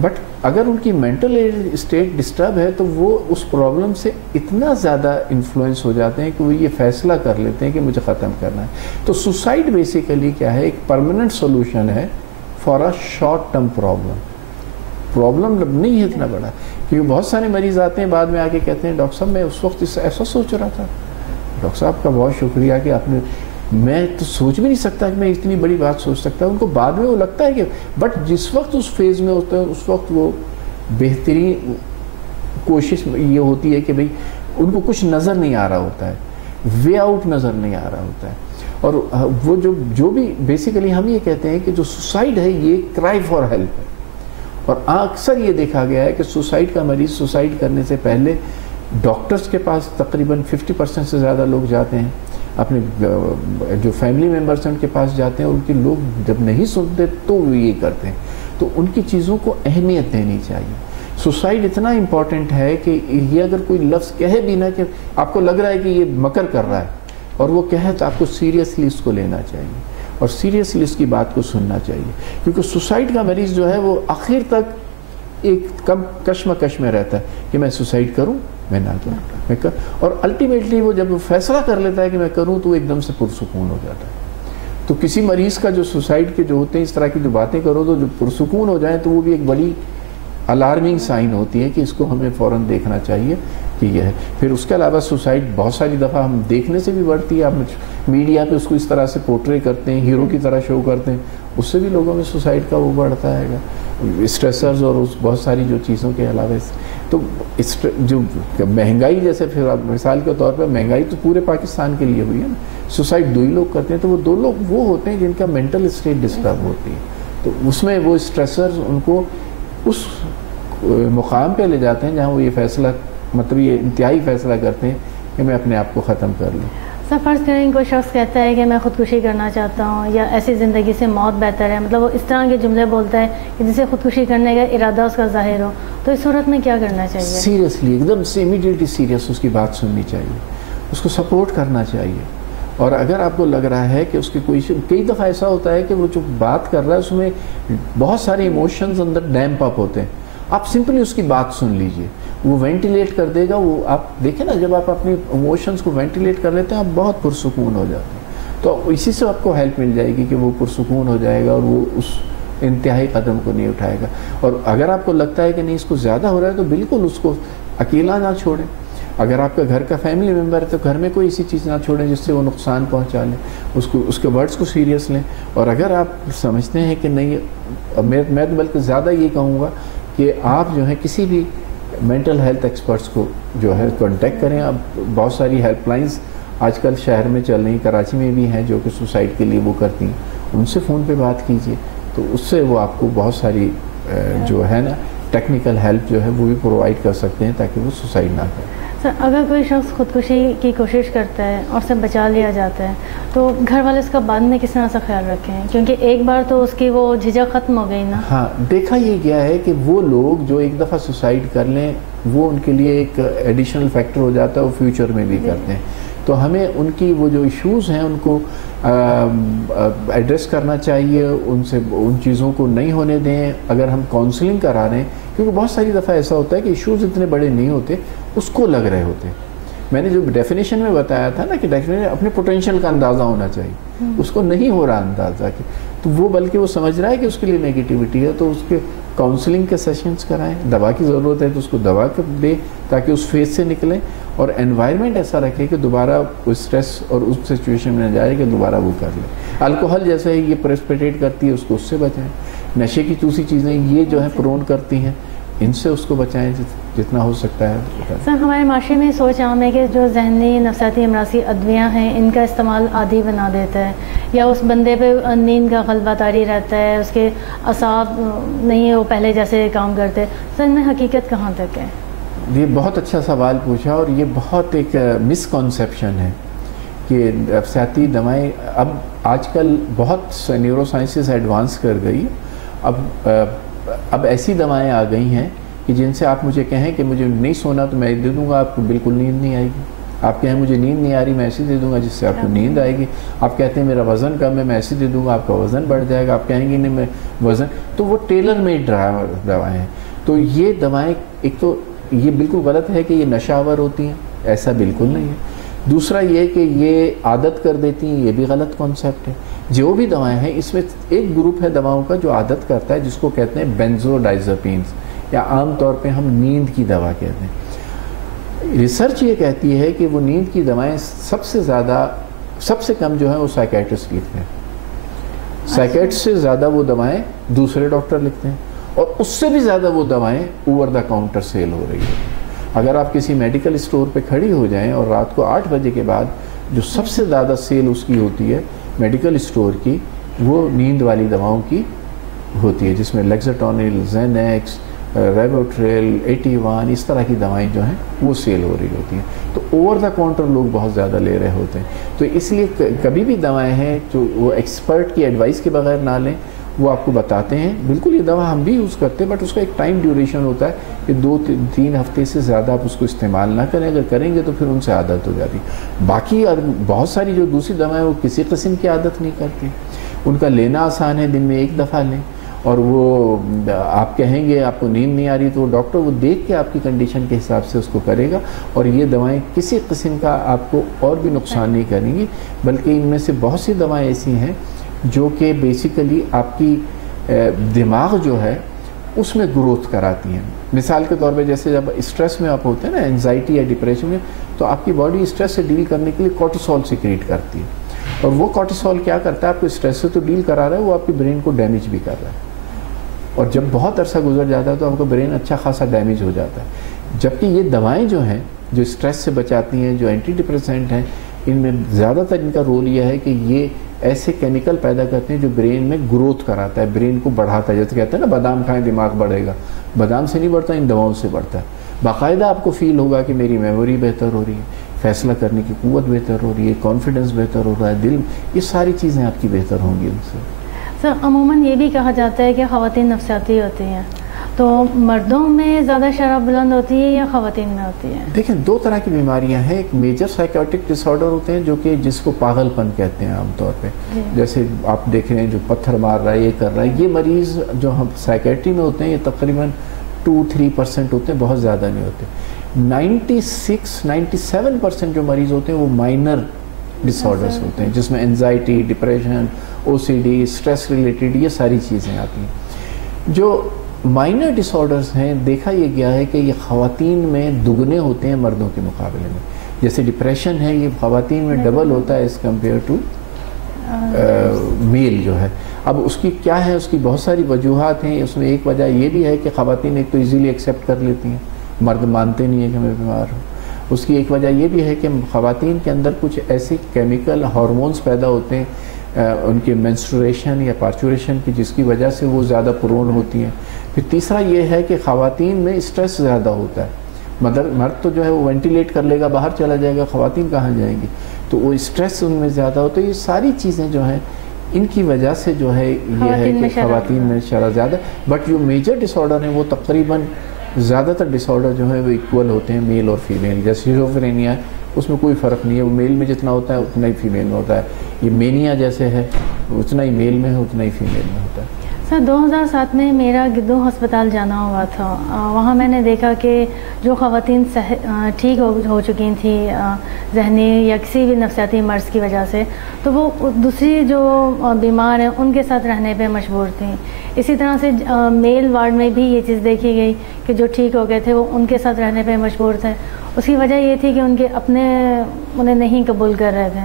بٹ اگر ان کی مینٹل اسٹیٹ ڈسٹرب ہے تو وہ اس پرابلم سے اتنا زیادہ انفلوئنس ہو جاتے ہیں کہ وہ یہ فیصلہ کر لیتے ہیں کہ مجھے ختم کرنا ہے. تو سوسائڈ بیسیکلی کیا ہے، ایک پرماننٹ سولوشن ہے for a short term problem نہیں ہے اتنا بڑا. کیونکہ بہت سارے مریض آتے ہیں بعد میں آ کے کہتے ہیں ڈاکٹر صاحب میں اس وقت ایسا سوچ رہا تھا. ڈاکٹر صاحب کا بہت شکریہ کہ آپ نے، میں تو سوچ بھی نہیں سکتا کہ میں اتنی بڑی بات سوچ سکتا ہوں. ان کو بعد میں وہ لگتا ہے کہ بٹ جس وقت اس فیز میں ہوتا ہے اس وقت وہ بہترین کوشش یہ ہوتی ہے کہ بھئی ان کو کچھ نظر نہیں آ رہا ہوتا ہے، وے آؤٹ نظر نہیں آ رہا ہوتا ہے. اور وہ جو بھی بیسیکلی ہم یہ کہتے ہیں کہ جو سوسائڈ ہے یہ کرائی فار ہیلپ ہے. اور اکثر یہ دیکھا گیا ہے کہ سوسائڈ کا مریض سوسائڈ کرنے سے پہلے ڈاکٹرز کے پاس تقریباً 50% سے زیادہ لوگ جاتے ہیں، اپنے جو فیملی ممبرس ہیں ان کے پاس جاتے ہیں، اور ان کے لوگ جب نہیں سنتے تو وہ یہ کرتے ہیں. تو ان کی چیزوں کو اہمیت دینی چاہیے. سوسائڈ اتنا امپورٹنٹ ہے کہ یہ اگر کوئی لفظ کہے بھی نہ کہ آپ کو لگ رہا ہے کہ یہ مکر کر رہا ہے اور وہ کہے تو آپ کو سیریسلی اس کو لینا چاہیے اور سیریسلی اس کی بات کو سننا چاہیے. کیونکہ سوسائڈ کا مریض جو ہے وہ آخر تک ایک کم کشمکش میں رہتا ہے کہ میں سوسائڈ کروں میں نہ کروں، اور الٹیمیٹلی وہ جب وہ فیصلہ کر لیتا ہے کہ میں کروں تو وہ ایک دم سے پرسکون ہو جاتا ہے. تو کسی مریض کا جو سوسائڈ کے جو ہوتے ہیں اس طرح کی جو باتیں کرو تو جو پرسکون ہو جائیں تو وہ بھی ایک بڑی الارمنگ سائن ہوتی ہے کہ اس کو ہمیں فوراً دیکھنا چاہیے کہ یہ ہے. پھر اس کے علاوہ سوسائڈ بہت ساری دفعہ ہم دیکھنے سے بھی بڑھتی ہے. آپ میڈیا پہ اس کو اس طرح سے پورٹرے کرتے ہیں، ہیرو کی طرح شو کرتے ہیں، اس سے بھی لوگوں میں سوسائڈ کا وہ بڑھتا ہے گا. اسٹریسرز اور اس بہت ساری جو چیزوں کے علاوہ تو جو مہنگائی جیسے پھر مثال کے طور پر مہنگائی تو پورے پاکستان کے لیے ہوئی ہے نا. سوسائڈ 2 ہی لوگ کرتے ہیں تو وہ 2 لوگ وہ ہوتے ہیں جن کا مینٹل اسٹیٹ ڈسٹرب ہوتی ہے. تو اس میں وہ اسٹریسرز ان کو اس مقام پہ لے جاتے ہیں جہاں وہ یہ فیصلہ مطلب یہ انتہائی فیصلہ کرتے ہیں کہ میں اپنے آپ کو ختم کر لوں. سر فرض کریں کوئی شخص کہتا ہے کہ میں خودکشی کرنا چاہتا ہوں یا ایسی زندگی سے موت بہتر ہے، مطلب وہ اس طرح کے جملے بولتا ہے کہ جسے خودکشی کرنے کا ارادہ اس کا ظاہر ہو، تو اس صورت میں کیا کرنا چاہیے؟ سیریسلی ایک دم سے امیڈیٹلی سیریس اس کی بات سننی چاہیے، اس کو سپورٹ کرنا چاہیے اور اگر آپ کو لگ رہا ہے کہ اس کی کوئی کئی دفعہ ایسا ہوتا ہے کہ وہ جو بات کر رہا ہے اس میں بہت سارے ایموشنز اندر ڈیمپ اپ ہوتے ہیں، آپ سمپلی اس کی بات سن لیجئے، وہ وینٹیلیٹ کر دے گا. وہ آپ دیکھیں نا، جب آپ اپنی ایموشنز کو وینٹیلیٹ کر لیتے ہیں آپ بہت پرسکون ہو جاتے ہیں. تو اسی سے آپ کو ہیلپ مل جائے گی کہ وہ پرسکون ہو جائے گا اور وہ اس انتہائی قدم کو نہیں اٹھائے گا. اور اگر آپ کو لگتا ہے کہ نہیں اس کو زیادہ ہو رہا ہے تو بالکل اس کو اکیلا نہ چھوڑیں. اگر آپ کا گھر کا فیملی ممبر ہے تو گھر میں کوئی ایسی چیز نہ چھوڑیں جس سے وہ نقصان پہنچا لیں، اس کے ورڈز کو سیریس لیں. اور اگر آپ سمجھتے ہیں کہ نہیں، میں بلکہ زیادہ یہ کہوں گا کہ آپ جو ہے کسی بھی مینٹل ہیلتھ ایکسپرٹس کو جو ہے کانٹیکٹ کریں. اب بہت ساری ہیلپ لائنز آج کل شہر میں چل رہی، کراچی میں بھی ہیں جو کہ سوسائڈ کے لیے وہ کرتی ہیں، ان سے فون پہ بات کیجیے تو اس سے وہ آپ کو بہت ساری جو ہے نا ٹیکنیکل ہیلپ جو ہے وہ بھی پرووائڈ کر سکتے ہیں تاکہ وہ سوسائڈ نہ کریں. سر، اگر کوئی شخص خودکشی کی کوشش کرتا ہے اور اسے بچا لیا جاتا ہے تو گھر والے اس کا بعد میں کس طرح سے خیال رکھیں؟ کیونکہ ایک بار تو اس کی وہ جھجک ختم ہو گئی نا. ہاں، دیکھا یہ گیا ہے کہ وہ لوگ جو ایک دفعہ سوسائڈ کر لیں وہ ان کے لیے ایک ایڈیشنل فیکٹر ہو جاتا ہے، وہ فیوچر میں بھی کرتے ہیں. تو ہمیں ان کی وہ جو ایشوز ہیں ان کو ایڈریس کرنا چاہیے، ان چیزوں کو نہیں ہونے دیں. اگر ہم کاؤنسلنگ کرا رہے ہیں، کیونکہ بہت ساری دفعہ ایسا ہوتا ہے کہ ایشوز اتنے بڑے نہیں ہوتے، اس کو لگ رہے ہوتے. میں نے جو ڈیفینیشن میں بتایا تھا نا کہ ڈیفینیشن اپنے پوٹینشیل کا اندازہ ہونا چاہیے، اس کو نہیں ہو رہا اندازہ کہ تو وہ بلکہ وہ سمجھ رہا ہے کہ اس کے لیے نیگیٹیوٹی ہے، تو اس کے کاؤنسلنگ کے سیشنز کرائیں. دوا کی ضرورت ہے تو اس کو دوا دے تاکہ اس فیز سے نکلیں، اور انوائرمنٹ ایسا رکھے کہ دوبارہ وہ اسٹریس اور اس سچویشن میں نہ جائے کہ دوبارہ وہ کر لیں. الکوہل جیسے ہی یہ پریسپیٹیٹ کرتی ہے اس کو اس سے بچائیں. نشے کی دوسری چیزیں یہ جو ہے پرون کرتی ہیں، ان سے اس کو بچائیں جتنا ہو سکتا ہے. سر، ہمارے معاشرے میں سوچ عام ہے کہ جو ذہنی نفسیاتی امراضی ادویاں ہیں ان کا استعمال عادی بنا دیتا ہے، یا اس بندے پہ نیند کا غلبہ طاری رہتا ہے، اس کے اعصاب نہیں ہے وہ پہلے جیسے کام کرتے. سر، ان میں حقیقت کہاں تک ہے؟ یہ بہت اچھا سوال پوچھا، اور یہ بہت ایک مسکنسیپشن ہے کہ نفسیاتی دوائیں اب آج کل بہت نیورو سائنسز ایڈوانس کر گئی. اب ایسی دوائیں آ گئی ہیں کہ جن سے آپ مجھے کہیں کہ مجھے نہیں سونا تو میں دے دوں گا، آپ کو بالکل نیند نہیں آئے گی. آپ کہیں مجھے نیند نہیں آ رہی، میں ایسی دے دوں گا جس سے آپ کو نیند آئے گی. آپ کہتے ہیں میرا وزن کم ہے، میں ایسی دے دوں گا آپ کا وزن بڑھ جائے گا. آپ کہیں گے نہیں میں وزن، تو وہ ٹیلر میڈ دوائیں ہیں. تو یہ دوائیں ایک تو یہ بالکل غلط ہے کہ یہ نشہ آور ہوتی ہیں، ایسا بالکل نہیں ہے. دوسرا یہ کہ یہ عادت کر دیتی ہیں، یہ بھی غلط کانسیپٹ ہے. جو بھی دوائیں ہیں اس میں ایک گروپ ہے دواؤں کا جو عادت کرتا ہے، جس کو کہتے ہیں بینزوڈائزپینز، یا عام طور پہ ہم نیند کی دوا کہتے ہیں. ریسرچ یہ کہتی ہے کہ وہ نیند کی دوائیں سب سے کم جو ہیں وہ سائیکیٹرسٹ لکھتے ہیں. سائیکیٹرسٹ سے زیادہ وہ دوائیں دوسرے ڈاکٹر لکھتے ہیں، اور اس سے بھی زیادہ وہ دوائیں اوور دا کاؤنٹر سیل ہو رہی ہیں. اگر آپ کسی میڈیکل اسٹور پہ کھڑی ہو جائیں اور رات کو 8 بجے کے بعد جو سب سے زیادہ سیل اس کی ہوتی ہے میڈیکل اسٹور کی، وہ نیند والی دواؤں کی ہوتی ہے، جس میں لیکزاٹونل، زینیکس، ریبوٹریل، 81 اس طرح کی دوائیں جو ہیں وہ سیل ہو رہی ہوتی ہیں. تو اوور دا کاؤنٹر لوگ بہت زیادہ لے رہے ہوتے ہیں. تو اس لیے کبھی بھی دوائیں ہیں جو وہ ایکسپرٹ کی ایڈوائس کے بغیر نہ لیں. وہ آپ کو بتاتے ہیں بالکل یہ دوا ہم بھی یوز کرتے ہیں، بٹ اس کا ایک ٹائم ڈیوریشن ہوتا ہے کہ 2-3 ہفتے سے زیادہ آپ اس کو استعمال نہ کریں. اگر کریں گے تو پھر ان سے عادت ہو جاتی. باقی بہت ساری جو دوسری دوائیں وہ کسی قسم کی عادت نہیں کرتی، ان کا لینا آسان ہے، دن میں 1 دفعہ لیں. اور وہ آپ کہیں گے آپ کو نیند نہیں آ رہی تو وہ ڈاکٹر وہ دیکھ کے آپ کی کنڈیشن کے حساب سے اس کو کرے گا. اور یہ دوائیں کسی قسم کا آپ کو اور بھی نقصان نہیں کریں گی، بلکہ ان میں سے بہت سی دوائیں ایسی ہیں جو کہ بیسیکلی آپ کی دماغ جو ہے اس میں گروتھ کراتی ہیں. مثال کے طور پہ جیسے جب اسٹریس میں آپ ہوتے ہیں نا، انزائٹی یا ڈپریشن میں، تو آپ کی باڈی اسٹریس سے ڈیل کرنے کے لیے کورٹیسول سیکریٹ کرتی ہے. اور وہ کورٹیسول کیا کرتا ہے، آپ کو اسٹریس سے تو ڈیل کرا رہا ہے، وہ آپ کی برین کو ڈیمیج بھی کر رہا ہے. اور جب بہت عرصہ گزر جاتا ہے تو آپ کا برین اچھا خاصا ڈیمیج ہو جاتا ہے. جبکہ یہ دوائیں جو ہیں جو اسٹریس سے بچاتی ہیں، جو اینٹی ڈپریسنٹ ہیں، ان میں زیادہ تر ان کا رول یہ ہے کہ یہ ایسے کیمیکل پیدا کرتے ہیں جو برین میں گروتھ کراتا ہے، برین کو بڑھاتا ہے. جیسے کہتے ہیں نا بادام کھائیں دماغ بڑھے گا، بادام سے نہیں بڑھتا، ان دواؤں سے بڑھتا ہے. باقاعدہ آپ کو فیل ہوگا کہ میری میموری بہتر ہو رہی ہے، فیصلہ کرنے کی قوت بہتر ہو رہی ہے، کانفیڈنس بہتر ہو رہا ہے، دل، یہ ساری چیزیں آپ کی بہتر ہوں گی ان سے. سر، عموماً یہ بھی کہا جاتا ہے کہ خواتین نفسیاتی ہوتی ہیں، تو مردوں میں زیادہ شرح بلند ہوتی ہے یا خواتین میں ہوتی ہے؟ دیکھیں دو طرح کی بیماریاں ہیں. ایک میجر سائیکاٹرک ڈس آرڈر ہوتے ہیں جو کہ جس کو پاگل پن کہتے ہیں عام طور پہ, جیسے آپ دیکھ رہے ہیں جو پتھر مار رہا ہے, یہ کر رہا ہے. یہ مریض جو ہم سائیکیٹری میں ہوتے ہیں یہ تقریباً 2-3% ہوتے ہیں, بہت زیادہ نہیں ہوتے. 96-97% جو مریض ہوتے ہیں وہ مائنر ڈس آرڈرس ہوتے ہیں جس میں anxiety, depression, OCD, stress related یہ ساری چیزیں آتی ہیں. جو مائنر ڈس آرڈرز ہیں دیکھا یہ گیا ہے کہ یہ خواتین میں دگنے ہوتے ہیں مردوں کے مقابلے میں. جیسے ڈپریشن ہے یہ خواتین میں ڈبل ہوتا ہے ایز کمپیئر ٹو میل جو ہے. اب اس کی کیا ہے, اس کی بہت ساری وجوہات ہیں. اس میں ایک وجہ یہ بھی ہے کہ خواتین ایک تو ایزیلی ایکسیپٹ کر لیتی ہیں, مرد مانتے نہیں ہیں کہ میں بیمار ہوں. اس کی ایک وجہ یہ بھی ہے کہ خواتین کے اندر کچھ ایسے کیمیکل ہارمونز پیدا ہوتے ہیں ان کے مینسٹروریشن یا پارچوریشن کی, جس کی وجہ سے وہ زیادہ پرون ہوتی ہیں. پھر تیسرا یہ ہے کہ خواتین میں اسٹریس زیادہ ہوتا ہے. مرد تو جو ہے وہ وینٹیلیٹ کر لے گا, باہر چلا جائے گا, خواتین کہاں جائیں گی, تو وہ اسٹریس ان میں زیادہ ہوتا ہے. یہ ساری چیزیں جو ہیں ان کی وجہ سے جو ہے یہ ہے کہ خواتین میں شرح زیادہ. بٹ جو میجر ڈس آرڈر ہیں وہ تقریباً زیادہ تر ڈس آرڈر جو ہے وہ ایکول ہوتے ہیں میل اور فیمیل. جیسے شیزوفرینیا ہے اس میں کوئی فرق نہیں ہے, وہ میل میں جتنا ہوتا ہے اتنا ہی فیمیل میں ہوتا ہے. یہ مینیا جیسے ہے اتنا ہی میل میں ہے اتنا ہی فیمیل میں ہوتا ہے. سر 2007 میں میرا گدو ہسپتال جانا ہوا تھا. وہاں میں نے دیکھا کہ جو خواتین ٹھیک ہو چکی تھیں ذہنی یا کسی بھی نفسیاتی مرض کی وجہ سے, تو وہ دوسری جو بیمار ہیں ان کے ساتھ رہنے پہ مجبور تھیں. اسی طرح سے میل وارڈ میں بھی یہ چیز دیکھی گئی کہ جو ٹھیک ہو گئے تھے وہ ان کے ساتھ رہنے پہ مجبور تھے. اس کی وجہ یہ تھی کہ ان کے اپنے انہیں نہیں قبول کر رہے تھے.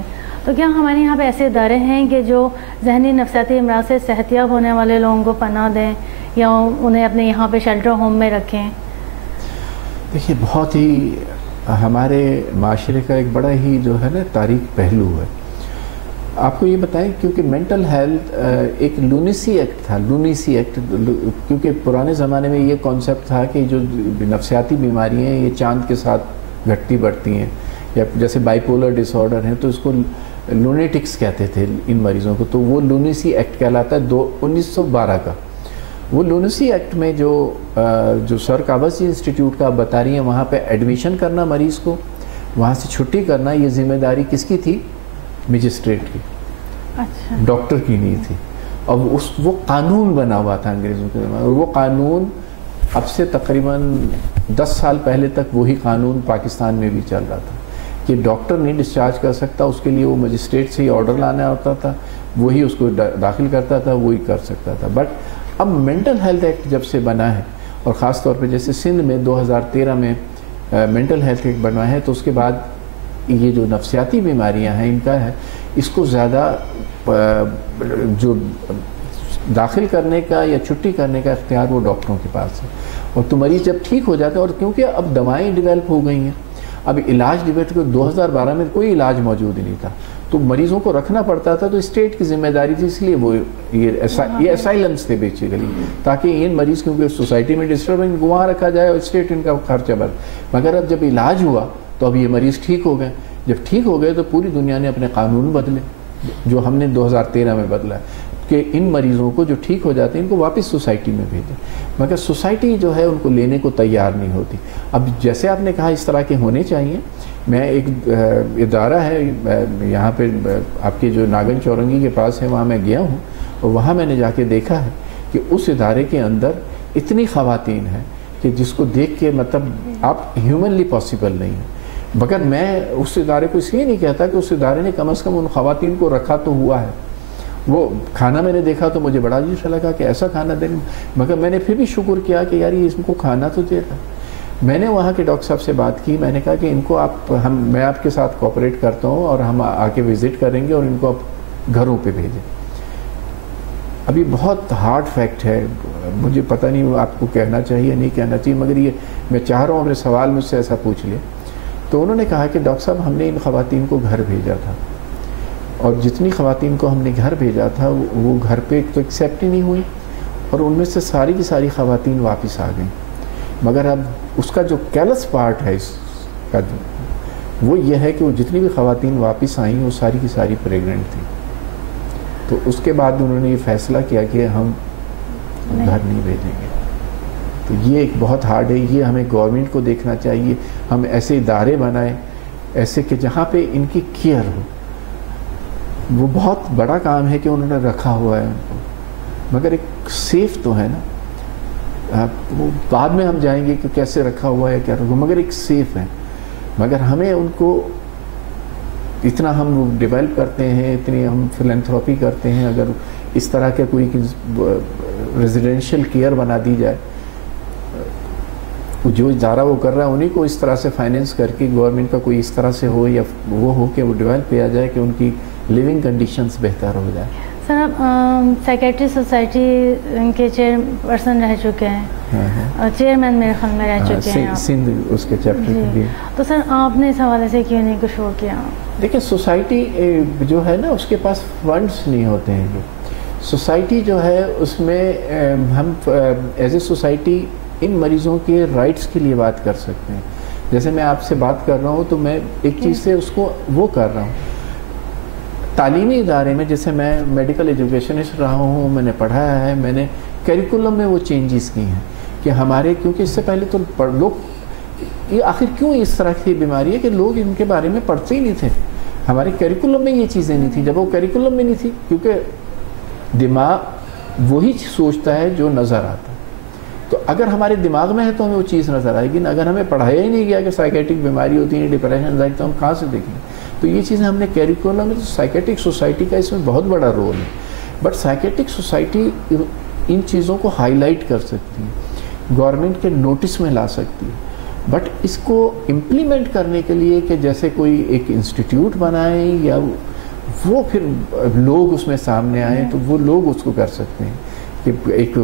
تو کیا ہمارے یہاں پہ ایسے ادارے ہیں کہ جو ذہنی نفسیاتی امراض سے صحت یاب ہونے والے لوگوں کو پناہ دیں یا انہیں اپنے یہاں پہ شیلٹر ہوم میں رکھیں؟ دیکھیے بہت ہی ہمارے معاشرے کا ایک بڑا ہی جو ہے نا تاریخ پہلو ہے. آپ کو یہ بتائیں کیونکہ مینٹل ہیلتھ ایک لونیسی ایکٹ تھا. لونیسی ایکٹ کیونکہ پرانے زمانے میں یہ کانسیپٹ تھا کہ جو نفسیاتی بیماریاں ہیں یہ چاند کے ساتھ گھٹتی بڑھتی ہیں, یا جیسے بائی پولر ڈس آرڈر ہیں تو اس کو لونیٹکس کہتے تھے ان مریضوں کو. تو وہ لونیسی ایکٹ کہلاتا ہے 1912 کا. وہ لونیسی ایکٹ میں جو سر کاوس انسٹیٹیوٹ کا آپ بتا رہی ہیں وہاں پہ ایڈمیشن کرنا مریض کو, وہاں سے چھٹی کرنا, یہ ذمہ داری کس کی تھی؟ مجسٹریٹ کی. اچھا. ڈاکٹر کی نہیں تھی. اب وہ قانون بنا ہوا تھا انگریزوں کے زمانے, اور وہ قانون اب سے تقریباً 10 سال پہلے تک وہی قانون پاکستان میں بھی چل رہا تھا کہ ڈاکٹر نہیں ڈسچارج کر سکتا, اس کے لیے وہ مجسٹریٹ سے ہی آرڈر لانا ہوتا تھا, وہی اس کو داخل کرتا تھا, وہی کر سکتا تھا. بٹ اب مینٹل ہیلتھ ایکٹ جب سے بنا ہے, اور خاص طور پہ جیسے سندھ میں 2013 میں مینٹل ہیلتھ ایکٹ بنوا ہے, تو اس کے بعد یہ جو نفسیاتی بیماریاں ہیں ان کا ہے, اس کو زیادہ جو داخل کرنے کا یا چھٹی کرنے کا اختیار وہ ڈاکٹروں کے پاس ہے. اور تو مریض جب ٹھیک ہو جاتا ہے, اور کیونکہ اب دوائیں ڈیولپ ہو گئی ہیں, اب علاج ڈیولپ ہو, 2012 میں کوئی علاج موجود ہی نہیں تھا, تو مریضوں کو رکھنا پڑتا تھا, تو اسٹیٹ کی ذمہ داری تھی. اس لیے وہ یہ اسائلمس تھے بیسیکلی, تاکہ ان مریض کیونکہ سوسائٹی میں ڈسٹرب ان کو وہاں رکھا جائے اور اسٹیٹ ان کا خرچہ بھر. مگر اب جب علاج ہوا تو اب یہ مریض ٹھیک ہو گئے. جب ٹھیک ہو گئے تو پوری دنیا نے اپنے قانون بدلے, جو ہم نے 2013 میں بدلا کہ ان مریضوں کو جو ٹھیک ہو جاتے ہیں ان کو واپس سوسائٹی میں بھیجیں. مگر سوسائٹی جو ہے ان کو لینے کو تیار نہیں ہوتی. اب جیسے آپ نے کہا اس طرح کے ہونے چاہیے. میں ایک ادارہ ہے یہاں پہ آپ کے جو ناگن چورنگی کے پاس ہے, وہاں میں گیا ہوں, اور وہاں میں نے جا کے دیکھا ہے کہ اس ادارے کے اندر اتنی خواتین ہیں کہ جس کو دیکھ کے مطلب آپ ہیومنلی پاسبل نہیں ہے. مگر میں اس ادارے کو اس لیے نہیں کہتا کہ اس ادارے نے کم از کم ان خواتین کو رکھا تو ہوا ہے. وہ کھانا میں نے دیکھا تو مجھے بڑا عجیب سا لگا کہ ایسا کھانا دینے, مگر میں نے پھر بھی شکر کیا کہ یار یہ اس کو کھانا تو دے رہا. میں نے وہاں کے ڈاکٹر صاحب سے بات کی, میں نے کہا کہ ان کو میں آپ کے ساتھ کوآپریٹ کرتا ہوں اور ہم آ کے وزٹ کریں گے اور ان کو آپ گھروں پہ بھیجیں. ابھی بہت ہارڈ فیکٹ ہے, مجھے پتہ نہیں آپ کو کہنا چاہیے نہیں کہنا چاہیے, مگر یہ میں چاہ رہا ہوں اپنے سوال مجھ سے ایسا پوچھ لیں. تو انہوں نے کہا کہ ڈاکٹر صاحب ہم نے ان خواتین کو گھر بھیجا تھا, اور جتنی خواتین کو ہم نے گھر بھیجا تھا وہ گھر پہ تو ایکسیپٹ ہی نہیں ہوئی, اور ان میں سے ساری کی ساری خواتین واپس آ گئیں. مگر اب اس کا جو کیلس پارٹ ہے اس کا وہ یہ ہے کہ وہ جتنی بھی خواتین واپس آئیں وہ ساری کی ساری پریگننٹ تھیں. تو اس کے بعد انہوں نے یہ فیصلہ کیا کہ ہم گھر نہیں بھیجیں گے. تو یہ ایک بہت ہارڈ ہے. یہ ہمیں گورنمنٹ کو دیکھنا چاہیے. ہم ایسے ادارے بنائیں ایسے کہ جہاں پہ ان کی کیئر ہو. وہ بہت بڑا کام ہے کہ انہوں نے رکھا ہوا ہے ان کو, مگر ایک سیف تو ہے نا. وہ بعد میں ہم جائیں گے کہ کیسے رکھا ہوا ہے کیا رکھا, مگر ایک سیف ہے. مگر ہمیں ان کو اتنا ہم ڈیولپ کرتے ہیں, اتنی ہم فلینتھروپی کرتے ہیں. اگر اس طرح کے کوئی ریزیڈینشیل کیئر بنا دی جائے, جو ادارہ وہ کر رہا ہے انہیں کو اس طرح سے فائنینس کر کے گورنمنٹ کا کوئی اس طرح سے ہو یا وہ ہو کہ وہ ڈیولپ کیا جائے کہ ان کی لیونگ کنڈیشنز بہتر ہو جائے. سر آپ سائیکیٹری سوسائٹی کے چیئر پرسن رہ چکے ہیں, چیئرمین میرے خیال میں رہ چکے ہیں سندھ اس کے چیپٹر کے لیے. تو سر آپ نے اس حوالے سے کیوں نہیں کچھ وہ کیا؟ دیکھیں سوسائٹی جو ہے نا اس کے پاس فنڈس نہیں ہوتے ہیں. سوسائٹی جو ہے اس میں ہم ایز اے سوسائٹی ان مریضوں کے رائٹس کے لیے بات کر سکتے ہیں. جیسے میں آپ سے بات کر رہا ہوں تو میں ایک چیز سے اس کو وہ کر رہا ہوں. تعلیمی ادارے میں جیسے میں میڈیکل ایجوکیشنسٹ رہا ہوں, میں نے پڑھایا ہے, میں نے کیریکولم میں وہ چینجز کی ہیں کہ ہمارے, کیونکہ اس سے پہلے تو لوگ یہ آخر کیوں اس طرح کی بیماری ہے کہ لوگ ان کے بارے میں پڑھتے ہی نہیں تھے. ہمارے کیریکولم میں یہ چیزیں نہیں تھیں. جب وہ کیریکولم میں نہیں تھی کیونکہ دماغ وہی سوچتا ہے جو نظر آتا ہے. تو اگر ہمارے دماغ میں ہے تو ہمیں وہ چیز نظر آئے گی. اگر ہمیں پڑھایا ہی نہیں گیا کہ سائیکیٹرک بیماری ہوتی ہے, ڈپریشن, تو ہم کہاں سے دیکھیں گے؟ تو یہ چیزیں ہم نے کیریکولم میں, تو سائیکیٹرک سوسائٹی کا اس میں بہت بڑا رول ہے. بٹ سائیکیٹرک سوسائٹی ان چیزوں کو ہائی لائٹ کر سکتی ہے, گورنمنٹ کے نوٹس میں لا سکتی ہے. بٹ اس کو امپلیمنٹ کرنے کے لیے کہ جیسے کوئی ایک انسٹیٹیوٹ بنائیں یا وہ پھر لوگ اس میں سامنے آئیں تو وہ لوگ اس کو کر سکتے ہیں کہ ایک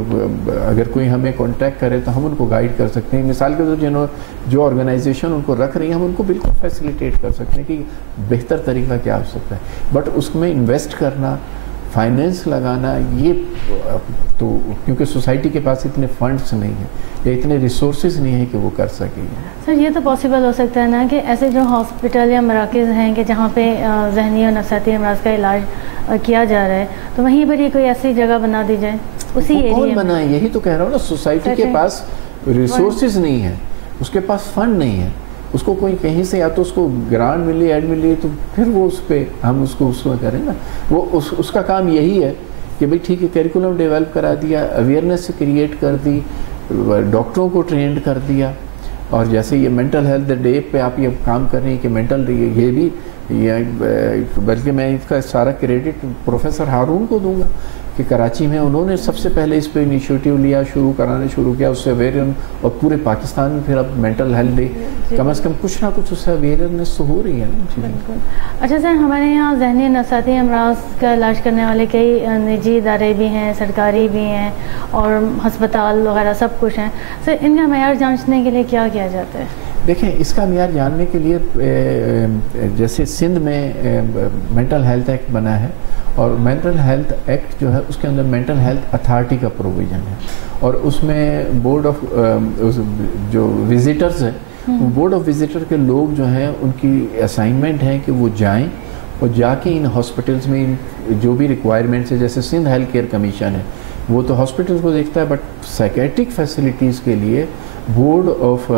اگر کوئی ہمیں کانٹیکٹ کرے تو ہم ان کو گائیڈ کر سکتے ہیں. مثال کے طور جو آرگنائزیشن ان کو رکھ رہی ہیں ہم ان کو بالکل فیسیلیٹیٹ کر سکتے ہیں کہ بہتر طریقہ کیا ہو سکتا ہے. بٹ اس میں انویسٹ کرنا, فائنینس لگانا, یہ تو کیونکہ سوسائٹی کے پاس اتنے فنڈس نہیں ہیں یا اتنے ریسورسز نہیں ہیں کہ وہ کر سکیں. سر یہ تو پاسبل ہو سکتا ہے نا کہ ایسے جو ہاسپٹل یا مراکز ہیں کہ جہاں پہ ذہنی اور نفسیاتی امراض کا علاج کیا جا رہا ہے تو وہیں پر یہ کوئی ایسی جگہ بنا دی جائے اسی ایریا میں. کون بنائے؟ یہی تو کہہ رہا ہوں نا, سوسائٹی کے پاس ریسورسز نہیں ہیں, اس کے پاس فنڈ نہیں ہے. اس کو کوئی کہیں سے یا تو اس کو گرانٹ ملی, ایڈ ملی, تو پھر وہ اس پہ ہم اس کو کریں نا. وہ اس کا کام یہی ہے کہ بھئی ٹھیک ہے کیریکولم ڈیولپ کرا دیا, اویئرنیس کریٹ کر دی, ڈاکٹروں کو ٹرینڈ کر دیا. اور جیسے یہ مینٹل ہیلتھ ڈے پہ آپ یہ کام کر رہے ہیں کہ مینٹل یہ بھی بلکہ میں اس کا سارا کریڈٹ پروفیسر ہارون کو دوں گا کہ کراچی میں انہوں نے سب سے پہلے اس پہ انیشیٹو لیا, شروع کیا, اس سے اویئرنیس. اور پورے پاکستان میں پھر اب مینٹل ہیلتھ ڈے کم از کم کچھ نہ کچھ اس سے اویئرنیس تو ہو رہی ہے نا. اچھا سر, ہمارے یہاں ذہنی نفسیاتی امراض کا علاج کرنے والے کئی نجی ادارے بھی ہیں, سرکاری بھی ہیں, اور ہسپتال وغیرہ سب کچھ ہیں. سر ان کا معیار جانچنے کے لیے کیا کیا جاتا ہے؟ دیکھیں اس کا معیار جاننے کے لیے جیسے سندھ میں مینٹل ہیلتھ ایکٹ بنا ہے, اور مینٹل ہیلتھ ایکٹ جو ہے اس کے اندر مینٹل ہیلتھ اتھارٹی کا پروویژن ہے. اور اس میں بورڈ آف جو وزٹرز ہے, بورڈ آف وزٹر کے لوگ جو ہیں ان کی اسائنمنٹ ہے کہ وہ جائیں اور جا کے ان ہاسپٹلس میں جو بھی ریکوائرمنٹس ہے, جیسے سندھ ہیلتھ کیئر کمیشن ہے وہ تو ہاسپٹلس کو دیکھتا ہے, بٹ سائیکیٹرک فیسلٹیز کے لیے بورڈ آف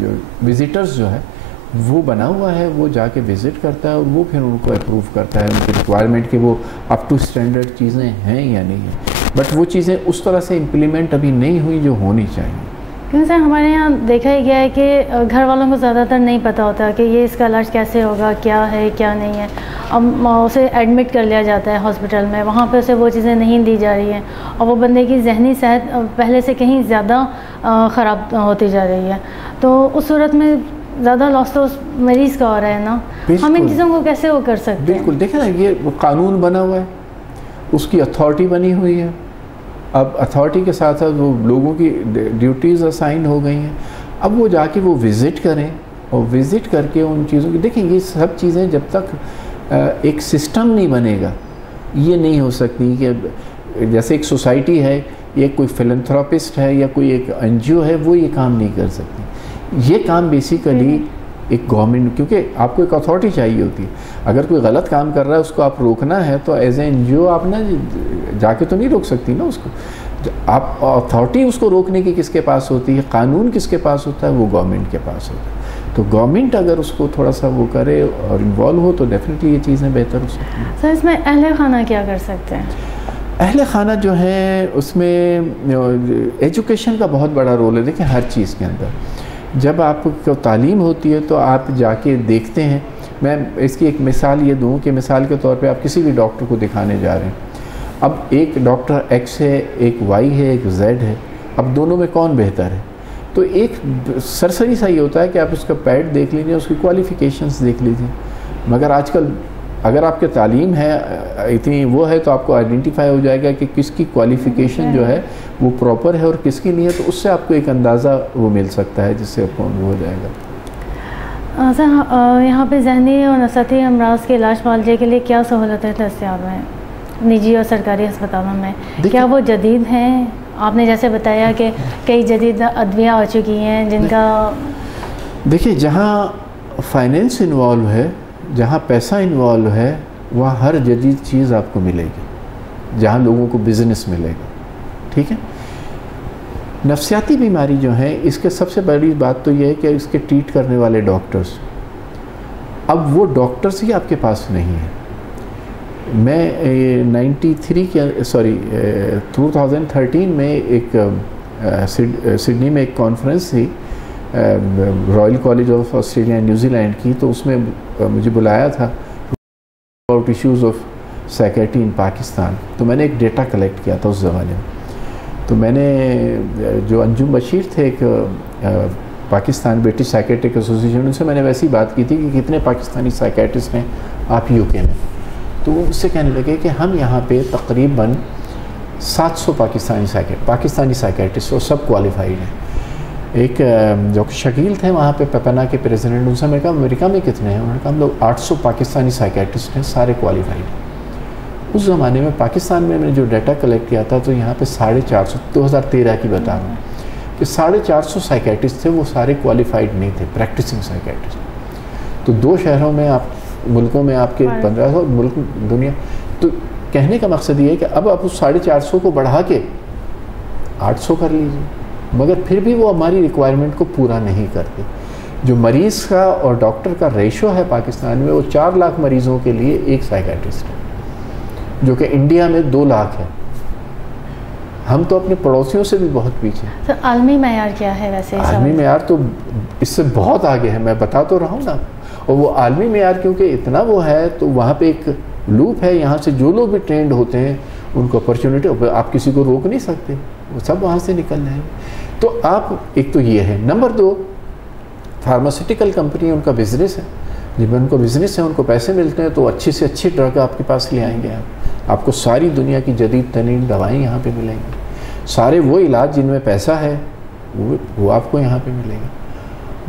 جو وزٹرز جو ہے وہ بنا ہوا ہے, وہ جا کے وزٹ کرتا ہے اور وہ پھر ان کو اپروو کرتا ہے ان کی ریکوائرمنٹ کہ وہ اپ ٹو اسٹینڈرڈ چیزیں ہیں یا نہیں ہیں. بٹ وہ چیزیں اس طرح سے امپلیمنٹ ابھی نہیں ہوئی جو ہونی چاہیے. کیونکہ سر ہمارے یہاں دیکھا ہی گیا ہے کہ گھر والوں کو زیادہ تر نہیں پتہ ہوتا کہ یہ اس کا علاج کیسے ہوگا, کیا ہے کیا نہیں ہے. اب اسے ایڈمٹ کر لیا جاتا ہے ہاسپٹل میں, وہاں پہ اسے وہ چیزیں نہیں دی جا رہی ہیں, اور وہ بندے کی ذہنی صحت پہلے سے کہیں زیادہ خراب ہوتی جا رہی ہے. تو اس صورت میں زیادہ لاس تو اس مریض کا ہو رہا ہے نا. ہم ان چیزوں کو کیسے وہ کر سکتے ہیں؟ بالکل دیکھیں نا, یہ قانون بنا ہوا ہے, اس کی اتھارٹی بنی ہوئی ہے. اب اتھارٹی کے ساتھ ساتھ وہ لوگوں کی ڈیوٹیز اسائن ہو گئی ہیں. اب وہ جا کے وہ وزٹ کریں اور وزٹ کر کے ان چیزوں کی دیکھیں. یہ سب چیزیں جب تک ایک سسٹم نہیں بنے گا یہ نہیں ہو سکتی کہ جیسے ایک سوسائٹی ہے, یہ کوئی فلنتھراپسٹ ہے یا کوئی ایک این جی او ہے وہ یہ کام نہیں کر سکتی. یہ کام بیسیکلی ایک گورنمنٹ, کیونکہ آپ کو ایک اتھارٹی چاہیے ہوتی ہے. اگر کوئی غلط کام کر رہا ہے اس کو آپ روکنا ہے تو ایز اے این جی او آپ نا جا کے تو نہیں روک سکتی نا اس کو. آپ اتھارٹی اس کو روکنے کی کس کے پاس ہوتی ہے، قانون کس کے پاس ہوتا ہے، وہ گورنمنٹ کے پاس ہوتا ہے. تو گورنمنٹ اگر اس کو تھوڑا سا وہ کرے اور انوالو ہو تو ڈیفینیٹلی یہ چیزیں بہتر ہو سکتی ہیں. سر اس میں اہل خانہ کیا کر سکتے ہیں؟ اہل خانہ جو ہے اس میں ایجوکیشن کا بہت بڑا رول ہے. دیکھیں ہر چیز کے اندر جب آپ کو تعلیم ہوتی ہے تو آپ جا کے دیکھتے ہیں. میں اس کی ایک مثال یہ دوں کہ مثال کے طور پہ آپ کسی بھی ڈاکٹر کو دکھانے جا رہے ہیں. اب ایک ڈاکٹر ایکس ہے، ایک وائی ہے، ایک زیڈ ہے. اب دونوں میں کون بہتر ہے؟ تو ایک سرسری سا یہ ہوتا ہے کہ آپ اس کا پیڈ دیکھ لیجیے، اس کی کوالیفیکیشنز دیکھ لیجیے. مگر آج کل اگر آپ کے تعلیم ہے اتنی وہ ہے تو آپ کو آئیڈینٹیفائی ہو جائے گا کہ کس کی کوالیفیکیشن جو ہے وہ پراپر ہے اور کس کی نہیں ہے. تو اس سے آپ کو ایک اندازہ وہ مل سکتا ہے جس سے آپ کو وہ ہو جائے گا. سر یہاں پہ ذہنی اور نسلی امراض کے علاج معالجے کے لیے کیا سہولتیں دستیاب ہیں نجی اور سرکاری ہسپتالوں میں؟ کیا وہ جدید ہیں؟ آپ نے جیسے بتایا کہ کئی جدید ادویہ آ چکی ہیں جن کا دیکھیے جہاں فائنینس انوالو ہے، جہاں پیسہ انوالو ہے، وہاں ہر جدید چیز آپ کو ملے گی. جہاں لوگوں کو بزنس ملے گا. ٹھیک ہے. نفسیاتی بیماری جو ہے اس کے سب سے بڑی بات تو یہ ہے کہ اس کے ٹریٹ کرنے والے ڈاکٹرز، اب وہ ڈاکٹرز ہی آپ کے پاس نہیں ہیں. میں 2013 میں ایک سڈنی میں ایک کانفرنس تھی Royal college of Australia New Zealand کی. تو اس میں مجھے بلایا تھا اباؤٹ ایشوز آف سائیکیٹری ان پاکستان. تو میں نے ایک ڈیٹا کلیکٹ کیا تھا اس زمانے میں. تو میں نے جو انجم بشیر تھے ایک پاکستان برٹش سائیکیٹرک ایسوسیشن، ان سے میں نے ویسی بات کی تھی کہ کتنے پاکستانی سائیکیٹرسٹ ہیں آپ یو کے میں. تو وہ اس سے کہنے لگے کہ ہم یہاں پہ تقریباً 700 پاکستانی سائیکیٹرسٹ اور سب کوالیفائڈ ہیں. ایک جو شکیل تھے وہاں پہ پیپنا کے پریزیڈنٹ، ان سے میں کہا امریکہ میں کتنے ہیں؟ انہوں نے کہا ہم لوگ 800 پاکستانی سائیکیٹرسٹ ہیں، سارے کوالیفائڈ ہیں. اس زمانے میں پاکستان میں نے جو ڈیٹا کلیکٹ کیا تھا تو یہاں پہ 450، 2013 کی بتا رہا ہوں کہ 450 سائیکیٹرسٹ تھے، وہ سارے کوالیفائڈ نہیں تھے، پریکٹسنگ سائیکیٹرسٹ. تو 2 شہروں میں ملکوں میں آپ کے 1500 ملک دنیا. تو کہنے کا مقصد یہ ہے کہ اب آپ اس 450 کو بڑھا کے 800 کر لیجیے، مگر پھر بھی وہ ہماری ریکوائرمنٹ کو پورا نہیں کرتے. جو مریض کا اور ڈاکٹر کا ریشو ہے پاکستان میں، وہ 4 لاکھ مریضوں کے لیے ایک سائیکیٹرسٹ ہے، جو کہ انڈیا میں 2 لاکھ ہے. ہم تو اپنے پڑوسیوں سے بھی بہت پیچھے. سر عالمی معیار کیا ہے ویسے؟ عالمی معیار تو اس سے بہت آگے ہے، میں بتا تو رہا ہوں نا. اور وہ عالمی معیار کیونکہ اتنا وہ ہے تو وہاں پہ ایک لوپ ہے. یہاں سے جو لوگ بھی ٹرینڈ ہوتے ہیں ان کو اپرچونٹی، آپ کسی کو روک نہیں سکتے، وہ سب وہاں سے نکل رہے ہیں. تو آپ ایک تو یہ ہے. نمبر 2، فارماسیوٹیکل کمپنی ان کا بزنس ہے. جب ان کو بزنس ہے، ان کو پیسے ملتے ہیں تو اچھی سے اچھی ڈرگ آپ کے پاس لے آئیں گے. آپ کو ساری دنیا کی جدید ترین دوائیں یہاں پہ ملیں گی. سارے وہ علاج جن میں پیسہ ہے وہ آپ کو یہاں پہ ملے گا.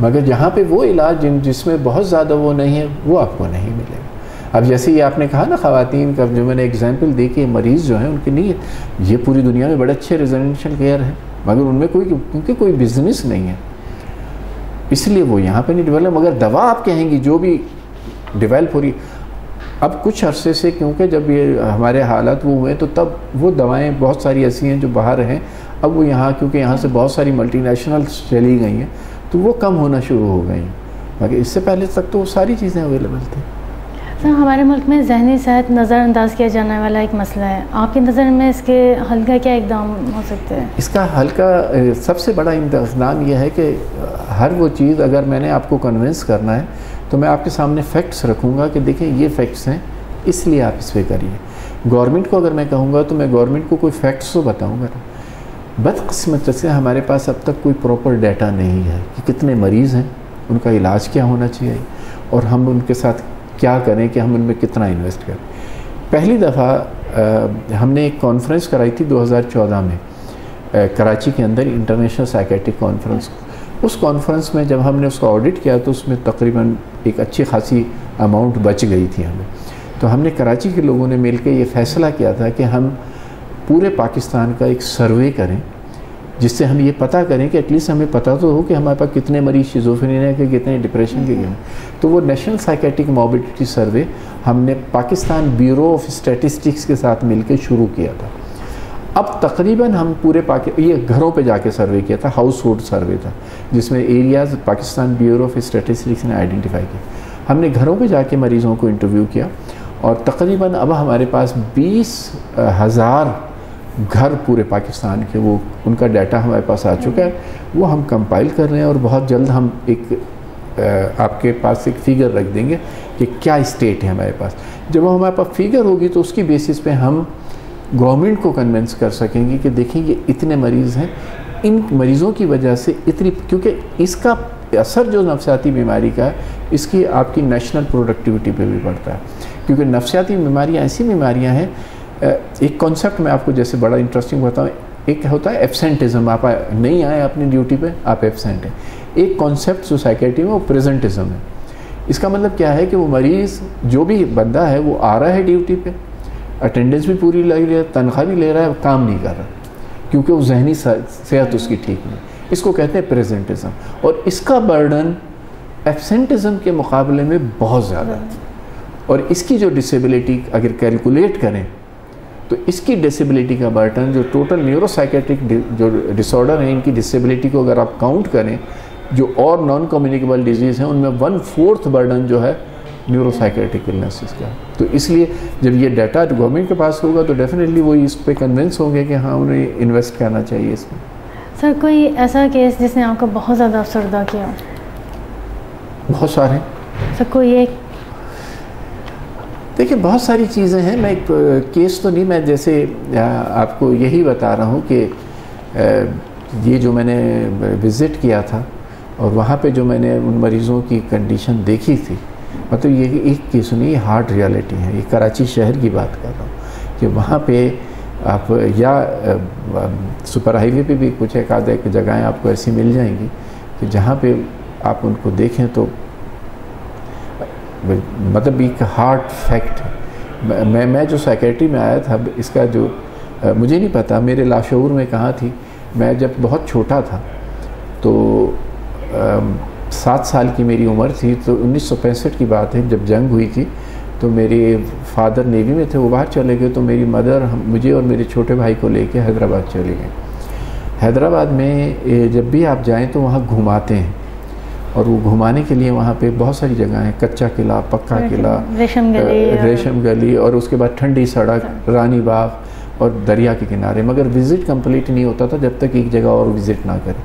مگر جہاں پہ وہ علاج جس میں بہت زیادہ وہ نہیں ہے وہ آپ کو نہیں ملے گا. اب جیسے یہ آپ نے کہا نا خواتین کا، جو میں نے ایگزامپل دی کہ مریض جو ہیں ان کی نہیں ہے، یہ پوری دنیا میں بڑے اچھے ریزیڈنشل کیئر ہیں، مگر ان میں کیونکہ کوئی بزنس نہیں ہے اس لیے وہ یہاں پہ نہیں ڈیولپ. مگر دوا آپ کہیں گی جو بھی ڈیولپ ہو رہی. اب کچھ عرصے سے کیونکہ جب یہ ہمارے حالات وہ ہوئے تو تب وہ دوائیں بہت ساری ایسی ہیں جو باہر ہیں، اب وہ یہاں کیونکہ یہاں سے بہت ساری ملٹی نیشنل چلی گئی ہیں تو وہ کم ہونا شروع ہو گئی. باقی اس سے پہلے تک تو وہ ساری چیزیں اویلیبل تھیں. سر ہمارے ملک میں ذہنی صحت نظر انداز کیا جانے والا ایک مسئلہ ہے. آپ کی نظر میں اس کے حل کا کیا اقدام ہو سکتے ہیں؟ اس کا حل کا سب سے بڑا اقدام یہ ہے کہ ہر وہ چیز اگر میں نے آپ کو کنونس کرنا ہے تو میں آپ کے سامنے فیکٹس رکھوں گا کہ دیکھیں یہ فیکٹس ہیں، اس لیے آپ اس پہ کریے. گورنمنٹ کو اگر میں کہوں گا تو میں گورنمنٹ کو کوئی فیکٹس تو بتاؤں گا. بدقسمت سے ہمارے پاس اب تک کوئی پراپر ڈیٹا نہیں ہے کہ کتنے مریض ہیں، ان کا علاج کیا ہونا چاہیے اور ہم ان کے ساتھ کیا کریں کہ ہم ان میں کتنا انویسٹ کریں. پہلی دفعہ ہم نے ایک کانفرنس کرائی تھی 2014 میں کراچی کے اندر، انٹرنیشنل سائیکیٹرک کانفرنس. اس کانفرنس میں جب ہم نے اس کو آڈٹ کیا تو اس میں تقریباً ایک اچھی خاصی اماؤنٹ بچ گئی تھی ہمیں. تو ہم نے کراچی کے لوگوں نے مل کے یہ فیصلہ کیا تھا کہ ہم پورے پاکستان کا ایک سروے کریں جس سے ہم یہ پتہ کریں کہ ایٹ لیسٹ ہمیں پتہ تو ہو کہ ہمارے پاس کتنے مریض شیزوفرینیا کے، کتنے ڈپریشن کے ہیں. تو وہ نیشنل سائیکیٹرک موربیڈیٹی سروے ہم نے پاکستان بیورو آف اسٹیٹسٹکس کے ساتھ مل کے شروع کیا تھا. اب تقریباً ہم پورے یہ گھروں پہ جا کے سروے کیا تھا، ہاؤس ہولڈ سروے تھا، جس میں areas Pakistan bureau of statistics نے آئیڈینٹیفائی کیا. ہم نے گھروں پہ جا کے مریضوں کو انٹرویو کیا، اور تقریباً اب ہمارے پاس 20,000 گھر پورے پاکستان کے، وہ ان کا ڈیٹا ہمارے پاس آ چکا ہے. وہ ہم کمپائل کر رہے ہیں، اور بہت جلد ہم ایک آپ کے پاس ایک فگر رکھ دیں گے کہ کیا اسٹیٹ ہے ہمارے پاس. جب وہ ہمارے پاس فگر ہوگی تو اس کی بیسس پہ ہم گورنمنٹ کو کنونس کر سکیں گے کہ دیکھیں یہ اتنے مریض ہیں، ان مریضوں کی وجہ سے اتنی، کیونکہ اس کا اثر جو نفسیاتی بیماری کا ہے اس کی آپ کی نیشنل پروڈکٹیوٹی پہ بھی پڑتا ہے. کیونکہ نفسیاتی بیماریاں ایسی بیماریاں ہیں، ایک کانسیپٹ میں آپ کو جیسے بڑا انٹرسٹنگ بتاؤں. ایک ہوتا ہے ایبسینٹزم، آپ نہیں آئے اپنی ڈیوٹی پہ، آپ ایبسینٹ ہیں. ایک کانسیپٹ جو سائیکیٹری میں وہ پریزنٹزم ہے. اس کا مطلب کیا ہے کہ وہ مریض جو بھی بندہ ہے وہ آ رہا ہے ڈیوٹی پہ، اٹینڈنس بھی پوری لگ رہی ہے، تنخواہ بھی لے رہا ہے، کام نہیں کر رہا کیونکہ وہ ذہنی صحت اس کی ٹھیک نہیں. اس کو کہتے ہیں پریزنٹزم. اور اس کا برڈن ایبسینٹزم کے مقابلے میں بہت زیادہ ہے. اور اس کی جو ڈسیبلٹی اگر کیلکولیٹ کریں تو اس کی ڈسیبلٹی کا برڈن جو ٹوٹل نیورو سائیکیٹرک جو ڈس آرڈر ہیں، ان کی ڈسیبلٹی کو اگر آپ کاؤنٹ کریں، جو اور نان کمیونیکیبل ڈیزیز ہیں ان میں 1/4 برڈن جو ہے نیورو سائیکیٹرک النیسز کا. تو اس لیے جب یہ ڈیٹا گورنمنٹ کے پاس ہوگا تو ڈیفینیٹلی وہ اس پہ کنونس ہوں گے کہ ہاں انہیں انویسٹ کرنا چاہیے اس میں. سر کوئی ایسا کیس جس نے آپ کو بہت زیادہ افسردہ کیا؟ بہت سارے. سر کوئی ایک؟ دیکھیں بہت ساری چیزیں ہیں. میں ایک کیس تو نہیں، میں جیسے آپ کو یہی بتا رہا ہوں کہ یہ جو میں نے وزٹ کیا تھا اور وہاں پہ جو میں نے ان مریضوں کی کنڈیشن دیکھی تھی، مطلب یہ ایک کیس نہیں، یہ ہارڈ ریالٹی ہے. یہ کراچی شہر کی بات کر رہا ہوں کہ وہاں پہ آپ یا سپر ہائی وے پہ بھی کچھ ایک آدھے جگہیں آپ کو ایسی مل جائیں گی کہ جہاں پہ آپ ان کو دیکھیں تو مطلب ایک ہارڈ فیکٹ ہے. میں جو سائیکیٹری میں آیا تھا، اس کا جو مجھے نہیں پتا میرے لاشعور میں کہاں تھی. میں جب بہت چھوٹا تھا تو 7 سال کی میری عمر تھی، تو 1965 کی بات ہے جب جنگ ہوئی تھی. تو میرے فادر نیوی میں تھے، وہ باہر چلے گئے، تو میری مدر مجھے اور میرے چھوٹے بھائی کو لے کے حیدرآباد چلے گئے. حیدرآباد میں جب بھی آپ جائیں تو وہاں گھماتے ہیں، اور وہ گھمانے کے لیے وہاں پہ بہت ساری جگہیں ہیں، کچا قلعہ، پکا قلعہ، ریشم گلی، اور اس کے بعد ٹھنڈی سڑک، رانی باغ اور دریا کے کنارے. مگر وزٹ کمپلیٹ نہیں ہوتا تھا جب تک ایک جگہ اور وزٹ نہ کرے،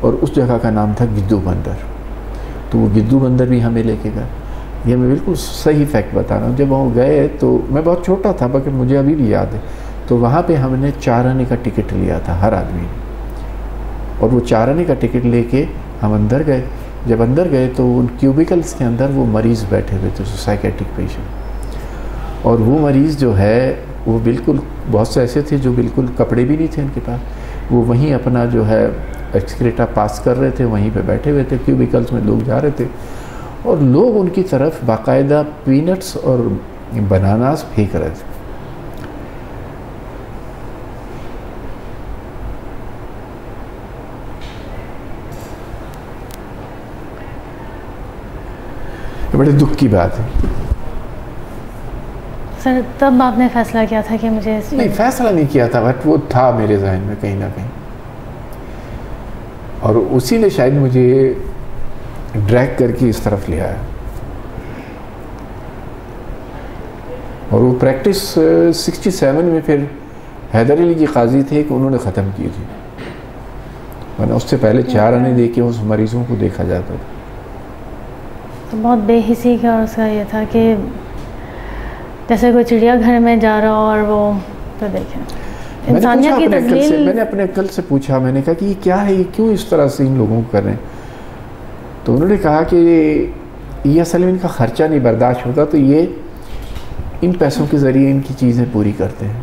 اور اس جگہ کا نام تھا گدو بندر. تو وہ گدو بندر بھی ہمیں لے کے گئے. یہ میں بالکل صحیح فیکٹ بتا رہا ہوں. جب وہاں گئے تو میں بہت چھوٹا تھا، مگر مجھے ابھی بھی یاد ہے. تو وہاں پہ ہم نے 4 آنے کا ٹکٹ لیا تھا ہر آدمی نے، اور وہ 4 آنے کا ٹکٹ لے کے ہم اندر گئے. جب اندر گئے تو ان کیوبیکلس کے اندر وہ مریض بیٹھے ہوئے تھے، سائیکیٹرک پیشنٹ. اور وہ مریض جو ہے وہ بالکل، بہت سے ایسے تھے جو بالکل کپڑے بھی نہیں تھے ان کے پاس، وہ وہیں اپنا جو ہے ایکسکریٹا پاس کر رہے تھے، وہیں پہ بیٹھے ہوئے تھے. کیوبیکلس میں لوگ جا رہے تھے، اور لوگ ان کی طرف باقاعدہ پینٹس اور بناناز پھینک رہے تھے. بڑے دکھ کی بات ہے. سر تب آپ نے فیصلہ کیا تھا کہ مجھے؟ نہیں، فیصلہ نہیں کیا تھا، بٹ وہ تھا میرے ذہن میں کہیں نہ کہیں، اور اسی نے شاید مجھے ڈریگ کر کے اس طرف لے آیا. اور وہ پریکٹس 67 میں پھر حیدر علی جی قاضی تھے کہ انہوں نے ختم کی تھی، ورنہ اس سے پہلے 4 آنے دے کے اس مریضوں کو دیکھا جاتا تھا. تو بہت بے حسی کا اس کا یہ تھا کہ جیسے کوئی چڑیا گھر میں جا رہا اور وہ تو دیکھیں انسانیت کی تذلیل. میں نے اپنے عقل سے پوچھا، میں نے کہا کہ یہ کیا ہے، یہ کیوں اس طرح سے ان لوگوں کو کر رہے ہیں؟ تو انہوں نے کہا کہ یہ اصل میں ان کا خرچہ نہیں برداشت ہوتا، تو یہ ان پیسوں کے ذریعے ان کی چیزیں پوری کرتے ہیں.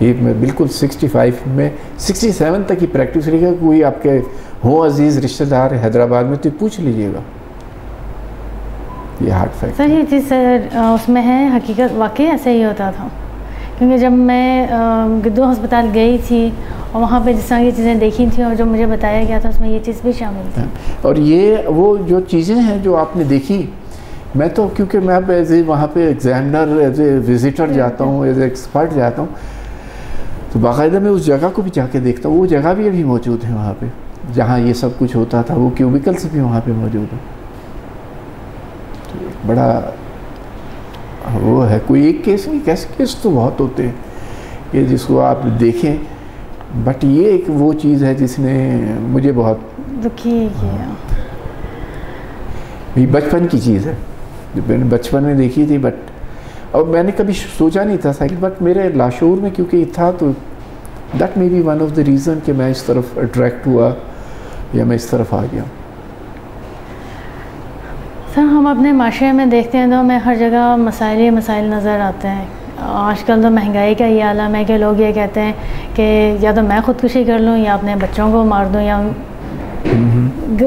یہ میں بالکل 65 میں 67 تک کی پریکٹس رہی ہے. کوئی آپ کے ہو عزیز رشتہ دار حیدرآباد میں تو پوچھ لیجئے گا. یہ ہارڈ فیکٹ. سر یہ چیز اس میں ہے، حقیقت واقعی ایسے ہی ہوتا تھا. کیونکہ جب میں گدو ہسپتال گئی تھی اور وہاں پہ جس طرح کی چیزیں دیکھی تھیں اور جو مجھے بتایا گیا تھا اس میں یہ چیز بھی شامل تھی. اور یہ وہ جو چیزیں ہیں جو آپ نے دیکھی، میں تو کیونکہ میں اب ایز اے وہاں پہ ایگزامنر، ایز اے وزٹر جاتا ہوں، ایز اے ایکسپرٹ جاتا ہوں، تو باقاعدہ میں اس جگہ کو بھی جا کے دیکھتا ہوں، وہ جگہ بھی ابھی موجود ہے وہاں پہ جہاں یہ سب کچھ ہوتا تھا، وہ کیوبیکلس بھی وہاں پہ موجود ہیں. تو بڑا وہ ہے، کوئی ایک کیس نہیں، کیس تو بہت ہوتے ہیں کہ جس کو آپ دیکھیں، بٹ یہ ایک وہ چیز ہے جس نے مجھے بہت دکھی کیا. یہ بچپن کی چیز ہے، میں نے بچپن میں دیکھی تھی، بٹ اور میں نے کبھی سوچا نہیں تھا سائیکل، بٹ میرے لاشعور میں کیونکہ یہ تھا تو that may be one of the reason کہ میں اس طرف اٹریکٹ ہوا یا میں اس طرف آ گیا. سر ہم اپنے معاشرے میں دیکھتے ہیں تو ہمیں ہر جگہ مسائل ہی مسائل نظر آتے ہیں. آج کل تو مہنگائی کا یہ عالم ہے کہ لوگ یہ کہتے ہیں کہ یا تو میں خودکشی کر لوں یا اپنے بچوں کو مار دوں، یا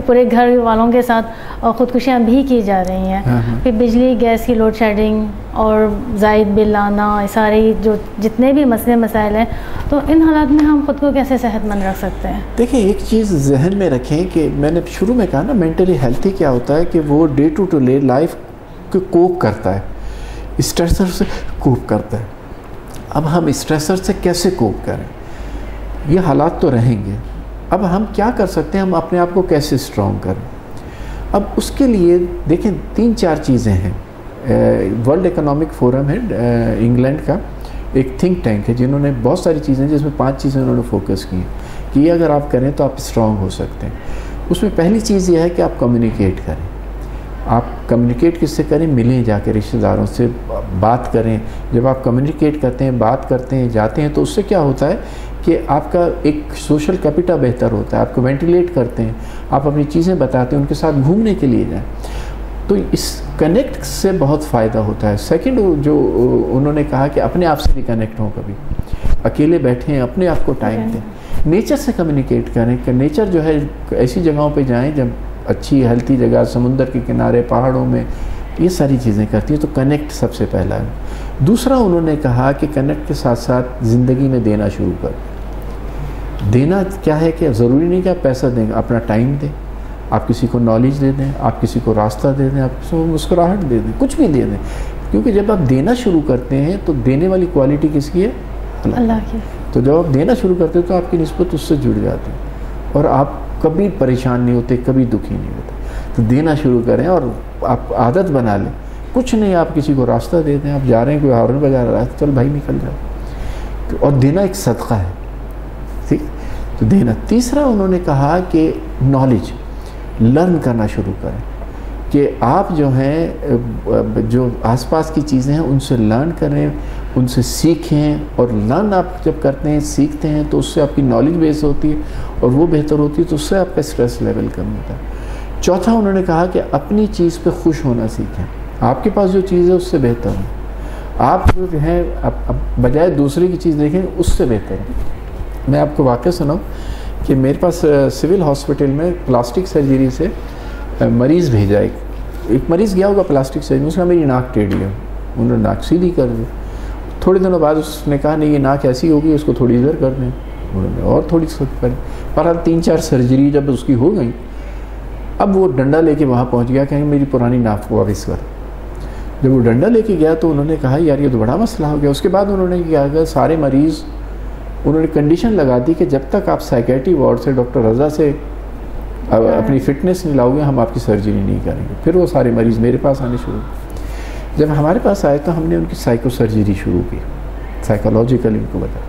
پورے گھر والوں کے ساتھ خودکشیاں بھی کی جا رہی ہیں. پھر بجلی گیس کی لوڈ شیڈنگ اور زائد بل آنا، سارے جو جتنے بھی مسئلے مسائل ہیں، تو ان حالات میں ہم خود کو کیسے صحت مند رکھ سکتے ہیں؟ دیکھیں ایک چیز ذہن میں رکھیں کہ میں نے شروع میں کہا نا، مینٹلی ہیلتھی کیا ہوتا ہے کہ وہ ڈے ٹو ڈے لائف کو کوپ کرتا ہے، اسٹریسر سے کوپ کرتا ہے. اب ہم اسٹریسر سے کیسے کوپ کریں؟ یہ حالات تو رہیں گے، اب ہم کیا کر سکتے ہیں، ہم اپنے آپ کو کیسے اسٹرانگ کریں؟ اب اس کے لیے دیکھیں 3-4 چیزیں ہیں. ورلڈ اکنامک فورم ہے انگلینڈ کا، ایک تھنک ٹینک ہے، جنہوں نے بہت ساری چیزیں، جس میں 5 چیزیں انہوں نے فوکس کی کہ یہ اگر آپ کریں تو آپ اسٹرانگ ہو سکتے ہیں. اس میں پہلی چیز یہ ہے کہ آپ کمیونیکیٹ کریں. آپ کمیونیکیٹ کس سے کریں؟ ملیں جا کے رشتہ داروں سے بات کریں. جب آپ کمیونیکیٹ کرتے ہیں، بات کرتے ہیں، جاتے ہیں، تو اس سے کیا ہوتا ہے کہ آپ کا ایک سوشل کیپٹا بہتر ہوتا ہے. آپ کو وینٹیلیٹ کرتے ہیں، آپ اپنی چیزیں بتاتے ہیں، ان کے ساتھ گھومنے کے لیے جائیں. تو اس کنیکٹ سے بہت فائدہ ہوتا ہے. سیکنڈ جو انہوں نے کہا کہ اپنے آپ سے بھی کنیکٹ ہوں، کبھی اکیلے بیٹھیں، اپنے آپ کو ٹائم دیں. نیچر سے کمیونیکیٹ کریں کہ نیچر جو ہے ایسی جگہوں پہ جائیں جب اچھی ہیلتھی جگہ، سمندر کے کنارے، پہاڑوں میں، یہ ساری چیزیں کرتی ہیں. تو کنیکٹ سب سے پہلا ہے. دوسرا انہوں نے کہا کہ کنیکٹ کے ساتھ ساتھ زندگی میں دینا شروع کر. دینا کیا ہے کہ ضروری نہیں کہ آپ پیسہ دیں، اپنا ٹائم دیں، آپ کسی کو نالج دے دیں، آپ کسی کو راستہ دے دیں، آپ کسی کو مسکراہٹ دے دیں، کچھ بھی دے دیں. کیونکہ جب آپ دینا شروع کرتے ہیں تو دینے والی کوالٹی کس کی ہے؟ اللہ کی. تو جب آپ دینا شروع کرتے ہیں تو آپ کی نسبت اس سے جڑ جاتی ہے اور آپ کبھی پریشان نہیں ہوتے، کبھی دکھی نہیں ہوتے. تو دینا شروع کریں اور آپ عادت بنا لیں. کچھ نہیں، آپ کسی کو راستہ دے دیں. آپ جا رہے ہیں، کوئی ہارن بجا رہا ہے، چل بھائی نکل جاؤ. اور دینا ایک صدقہ ہے، ٹھیک؟ تو دینا. تیسرا انہوں نے کہا کہ نالج لرن کرنا شروع کریں کہ آپ جو ہیں جو آس پاس کی چیزیں ہیں ان سے لرن کریں، ان سے سیکھیں. اور لرن آپ جب کرتے ہیں، سیکھتے ہیں، تو اس سے آپ کی نالج بیس ہوتی ہے اور وہ بہتر ہوتی ہے، تو اس سے آپ کا اسٹریس لیول کم ہوتا ہے. چوتھا انہوں نے کہا کہ اپنی چیز پہ خوش ہونا سیکھیں. آپ کے پاس جو چیز ہے اس سے بہتر ہو. آپ جو ہے بجائے دوسرے کی چیز دیکھیں، اس سے بہتر ہے. میں آپ کو واقعہ سناؤں کہ میرے پاس سول ہاسپٹل میں پلاسٹک سرجری سے مریض بھیجا. ایک مریض گیا ہوگا پلاسٹک سرجری، اس کا میری ناک ٹیڑھی ہے، انہوں نے ناک سیدھی کر دی. تھوڑے دنوں بعد اس نے کہا نہیں، یہ ناک ایسی ہوگی، اس کو تھوڑی ادھر کر دیں. انہوں نے اور تھوڑی سخت کر دی. پر 3-4 سرجری جب اس کی ہو گئی، اب وہ ڈنڈا لے کے وہاں پہنچ گیا کہ میری پرانی ناک کو واپس کر. جب وہ ڈنڈا لے کے گیا تو انہوں نے کہا یار یہ تو بڑا مسئلہ ہو گیا. اس کے بعد انہوں نے کیا کہ سارے مریض، انہوں نے کنڈیشن لگا دی کہ جب تک آپ سائیکیٹری وارڈ سے ڈاکٹر رضا سے اپنی فٹنس نہیں لاؤ گے، ہم آپ کی سرجری نہیں کریں گے. پھر وہ سارے مریض میرے پاس آنے شروع. جب ہمارے پاس آئے تو ہم نے ان کی سائیکو سرجری شروع کی، سائیکولوجیکل ان کو بتایا.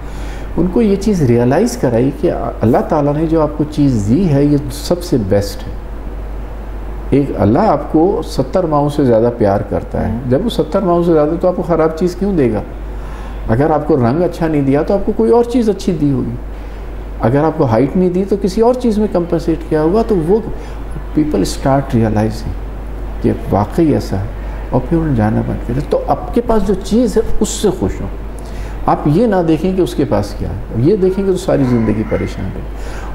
ان کو یہ چیز ریئلائز کرائی کہ اللہ تعالیٰ نے جو آپ کو چیز دی ہے یہ سب سے بیسٹ ہے. ایک اللہ آپ کو 70 ماؤں سے زیادہ پیار کرتا ہے. جب وہ 70 ماؤں سے زیادہ، تو آپ کو خراب چیز کیوں دے گا؟ اگر آپ کو رنگ اچھا نہیں دیا تو آپ کو کوئی اور چیز اچھی دی ہوگی. اگر آپ کو ہائٹ نہیں دی تو کسی اور چیز میں کمپنسیٹ کیا ہوگا. تو وہ پیپل اسٹارٹ ریئلائزنگ کہ واقعی ایسا ہے، اور پھر انہیں جانا بند کرے. تو آپ کے پاس جو چیز ہے اس سے خوش ہوں. آپ یہ نہ دیکھیں کہ اس کے پاس کیا ہے، یہ دیکھیں کہ تو ساری زندگی پریشان ہے.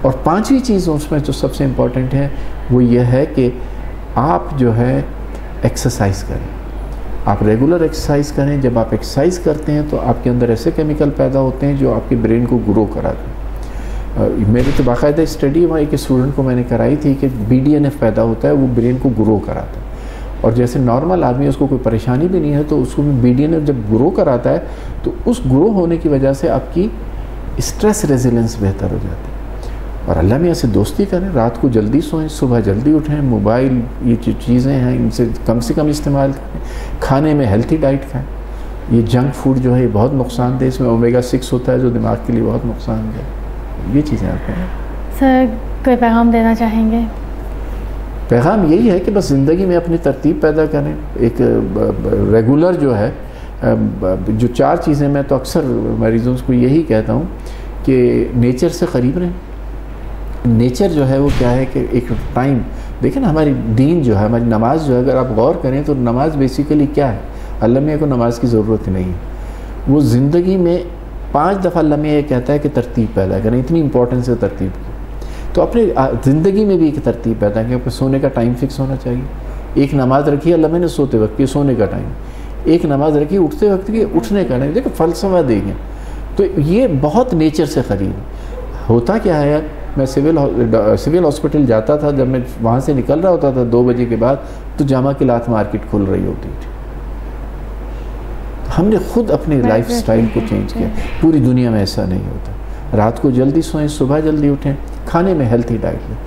اور 5ویں چیز اس میں جو سب سے امپورٹنٹ ہے وہ یہ ہے کہ آپ جو ہے ایکسرسائز کریں. آپ ریگولر ایکسرسائز کریں. جب آپ ایکسرسائز کرتے ہیں تو آپ کے اندر ایسے کیمیکل پیدا ہوتے ہیں جو آپ کے برین کو گرو کراتے ہیں. میری تو باقاعدہ اسٹڈی وہاں ایک اسٹوڈنٹ کو میں نے کرائی تھی کہ BDNF پیدا ہوتا ہے، وہ برین کو گرو کراتا ہے. اور جیسے نارمل آدمی، اس کو کوئی پریشانی بھی نہیں ہے، تو اس کو BDNF جب گرو کراتا ہے تو اس گرو ہونے کی وجہ سے آپ کی اسٹریس ریزیلنس بہتر ہو جاتی ہے. اور اللہ میاں سے دوستی کریں, رات کو جلدی سوئیں, صبح جلدی اٹھیں, موبائل یہ جو چیزیں ہیں ان سے کم استعمال کریں, کھانے میں ہیلتھی ڈائٹ کھائیں. یہ جنک فوڈ جو ہے یہ بہت نقصان دہ, اس میں اومیگا 6 ہوتا ہے جو دماغ کے لیے بہت نقصان دہ. یہ چیزیں آپ ہیں. سر کوئی پیغام دینا چاہیں گے؟ پیغام یہی ہے کہ بس زندگی میں اپنی ترتیب پیدا کریں. ایک ریگولر جو ہے جو 4 چیزیں میں تو اکثر مریضوں کو یہی کہتا ہوں کہ نیچر سے قریب رہیں. نیچر جو ہے وہ کیا ہے کہ ایک ٹائم دیکھیں نا, ہماری دین جو ہے, ہماری نماز جو ہے, اگر آپ غور کریں تو نماز بیسیکلی کیا ہے, اللہ میاں کو نماز کی ضرورت ہی نہیں ہے. وہ زندگی میں 5 دفعہ اللہ میاں یہ کہتا ہے کہ ترتیب پیدا کریں, اتنی امپورٹنس ہے ترتیب کی. تو اپنے زندگی میں بھی ایک ترتیب پیدا کریں. کہ سونے کا ٹائم فکس ہونا چاہیے. ایک نماز رکھی اللہ میاں نے سوتے وقت کی, سونے کا ٹائم. ایک نماز رکھی اٹھتے وقت کی, اٹھنے کا ٹائم. دیکھیں فلسفہ دیکھیں تو یہ بہت نیچر سے قریب. ہوتا کیا ہے, میں سول ہاسپٹل جاتا تھا, جب میں وہاں سے نکل رہا ہوتا تھا 2 بجے کے بعد تو جامع کلاتھ مارکیٹ کھل رہی ہوتی تھی. ہم نے خود اپنی لائف سٹائل کو چینج کیا. پوری دنیا میں ایسا نہیں ہوتا. رات کو جلدی سوئیں, صبح جلدی اٹھیں, کھانے میں ہیلتھی ڈائٹ لیں,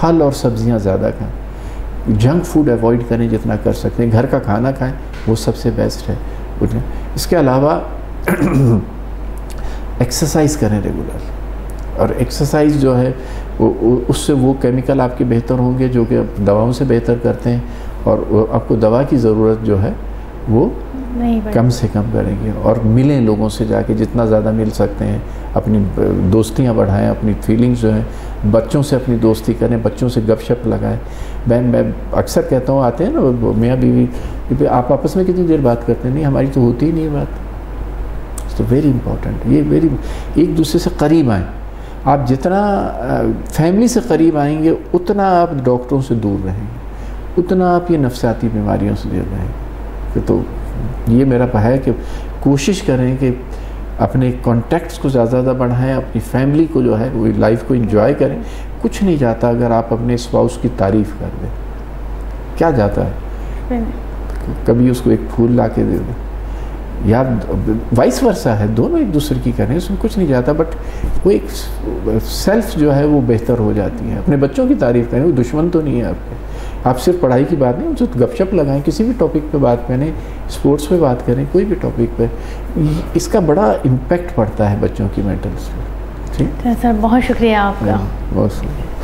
پھل اور سبزیاں زیادہ کھائیں, جنک فوڈ ایوائڈ کریں جتنا کر سکتے ہیں, گھر کا کھانا کھائیں, وہ سب سے بیسٹ ہے. اس کے علاوہ ایکسرسائز کریں ریگولر. اور ایکسرسائز جو ہے اس سے وہ کیمیکل آپ کے بہتر ہوں گے جو کہ دواؤں سے بہتر کرتے ہیں, اور آپ کو دوا کی ضرورت جو ہے وہ کم سے کم کریں گے. اور ملیں لوگوں سے جا کے, جتنا زیادہ مل سکتے ہیں. اپنی دوستیاں بڑھائیں, اپنی فیلنگز جو ہیں, بچوں سے اپنی دوستی کریں, بچوں سے گپ شپ لگائیں. میں اکثر کہتا ہوں, آتے ہیں نا میاں بیوی, آپ آپس میں کتنی دیر بات کرتے ہیں؟ نہیں, ہماری تو ہوتی ہی نہیں بات. تو ویری امپورٹنٹ, یہ ایک دوسرے سے قریب آئیں. آپ جتنا فیملی سے قریب آئیں گے اتنا آپ ڈاکٹروں سے دور رہیں گے, اتنا آپ یہ نفسیاتی بیماریوں سے دور رہیں گے. تو یہ میرا ہے کہ کوشش کریں کہ اپنے کانٹیکٹس کو زیادہ بڑھائیں, اپنی فیملی کو جو ہے وہ لائف کو انجوائے کریں. کچھ نہیں جاتا اگر آپ اپنے اسپاؤس کی تعریف کر دیں. کیا جاتا ہے؟ کبھی اس کو ایک پھول لا کے دے دیں, یا وائس ورسا ہے, دونوں ایک دوسرے کی کریں, اس میں کچھ نہیں جاتا. بٹ وہ ایک سیلف جو ہے وہ بہتر ہو جاتی ہے. اپنے بچوں کی تعریف کریں, وہ دشمن تو نہیں ہے آپ کے. آپ صرف پڑھائی کی بات نہیں, ان سے گپ شپ لگائیں, کسی بھی ٹاپک پہ بات کریں, اسپورٹس پہ بات کریں, کوئی بھی ٹاپک پہ. اس کا بڑا امپیکٹ پڑتا ہے بچوں کی مینٹل. ٹھیک ہے سر, بہت شکریہ آپ کا. بہت شکریہ.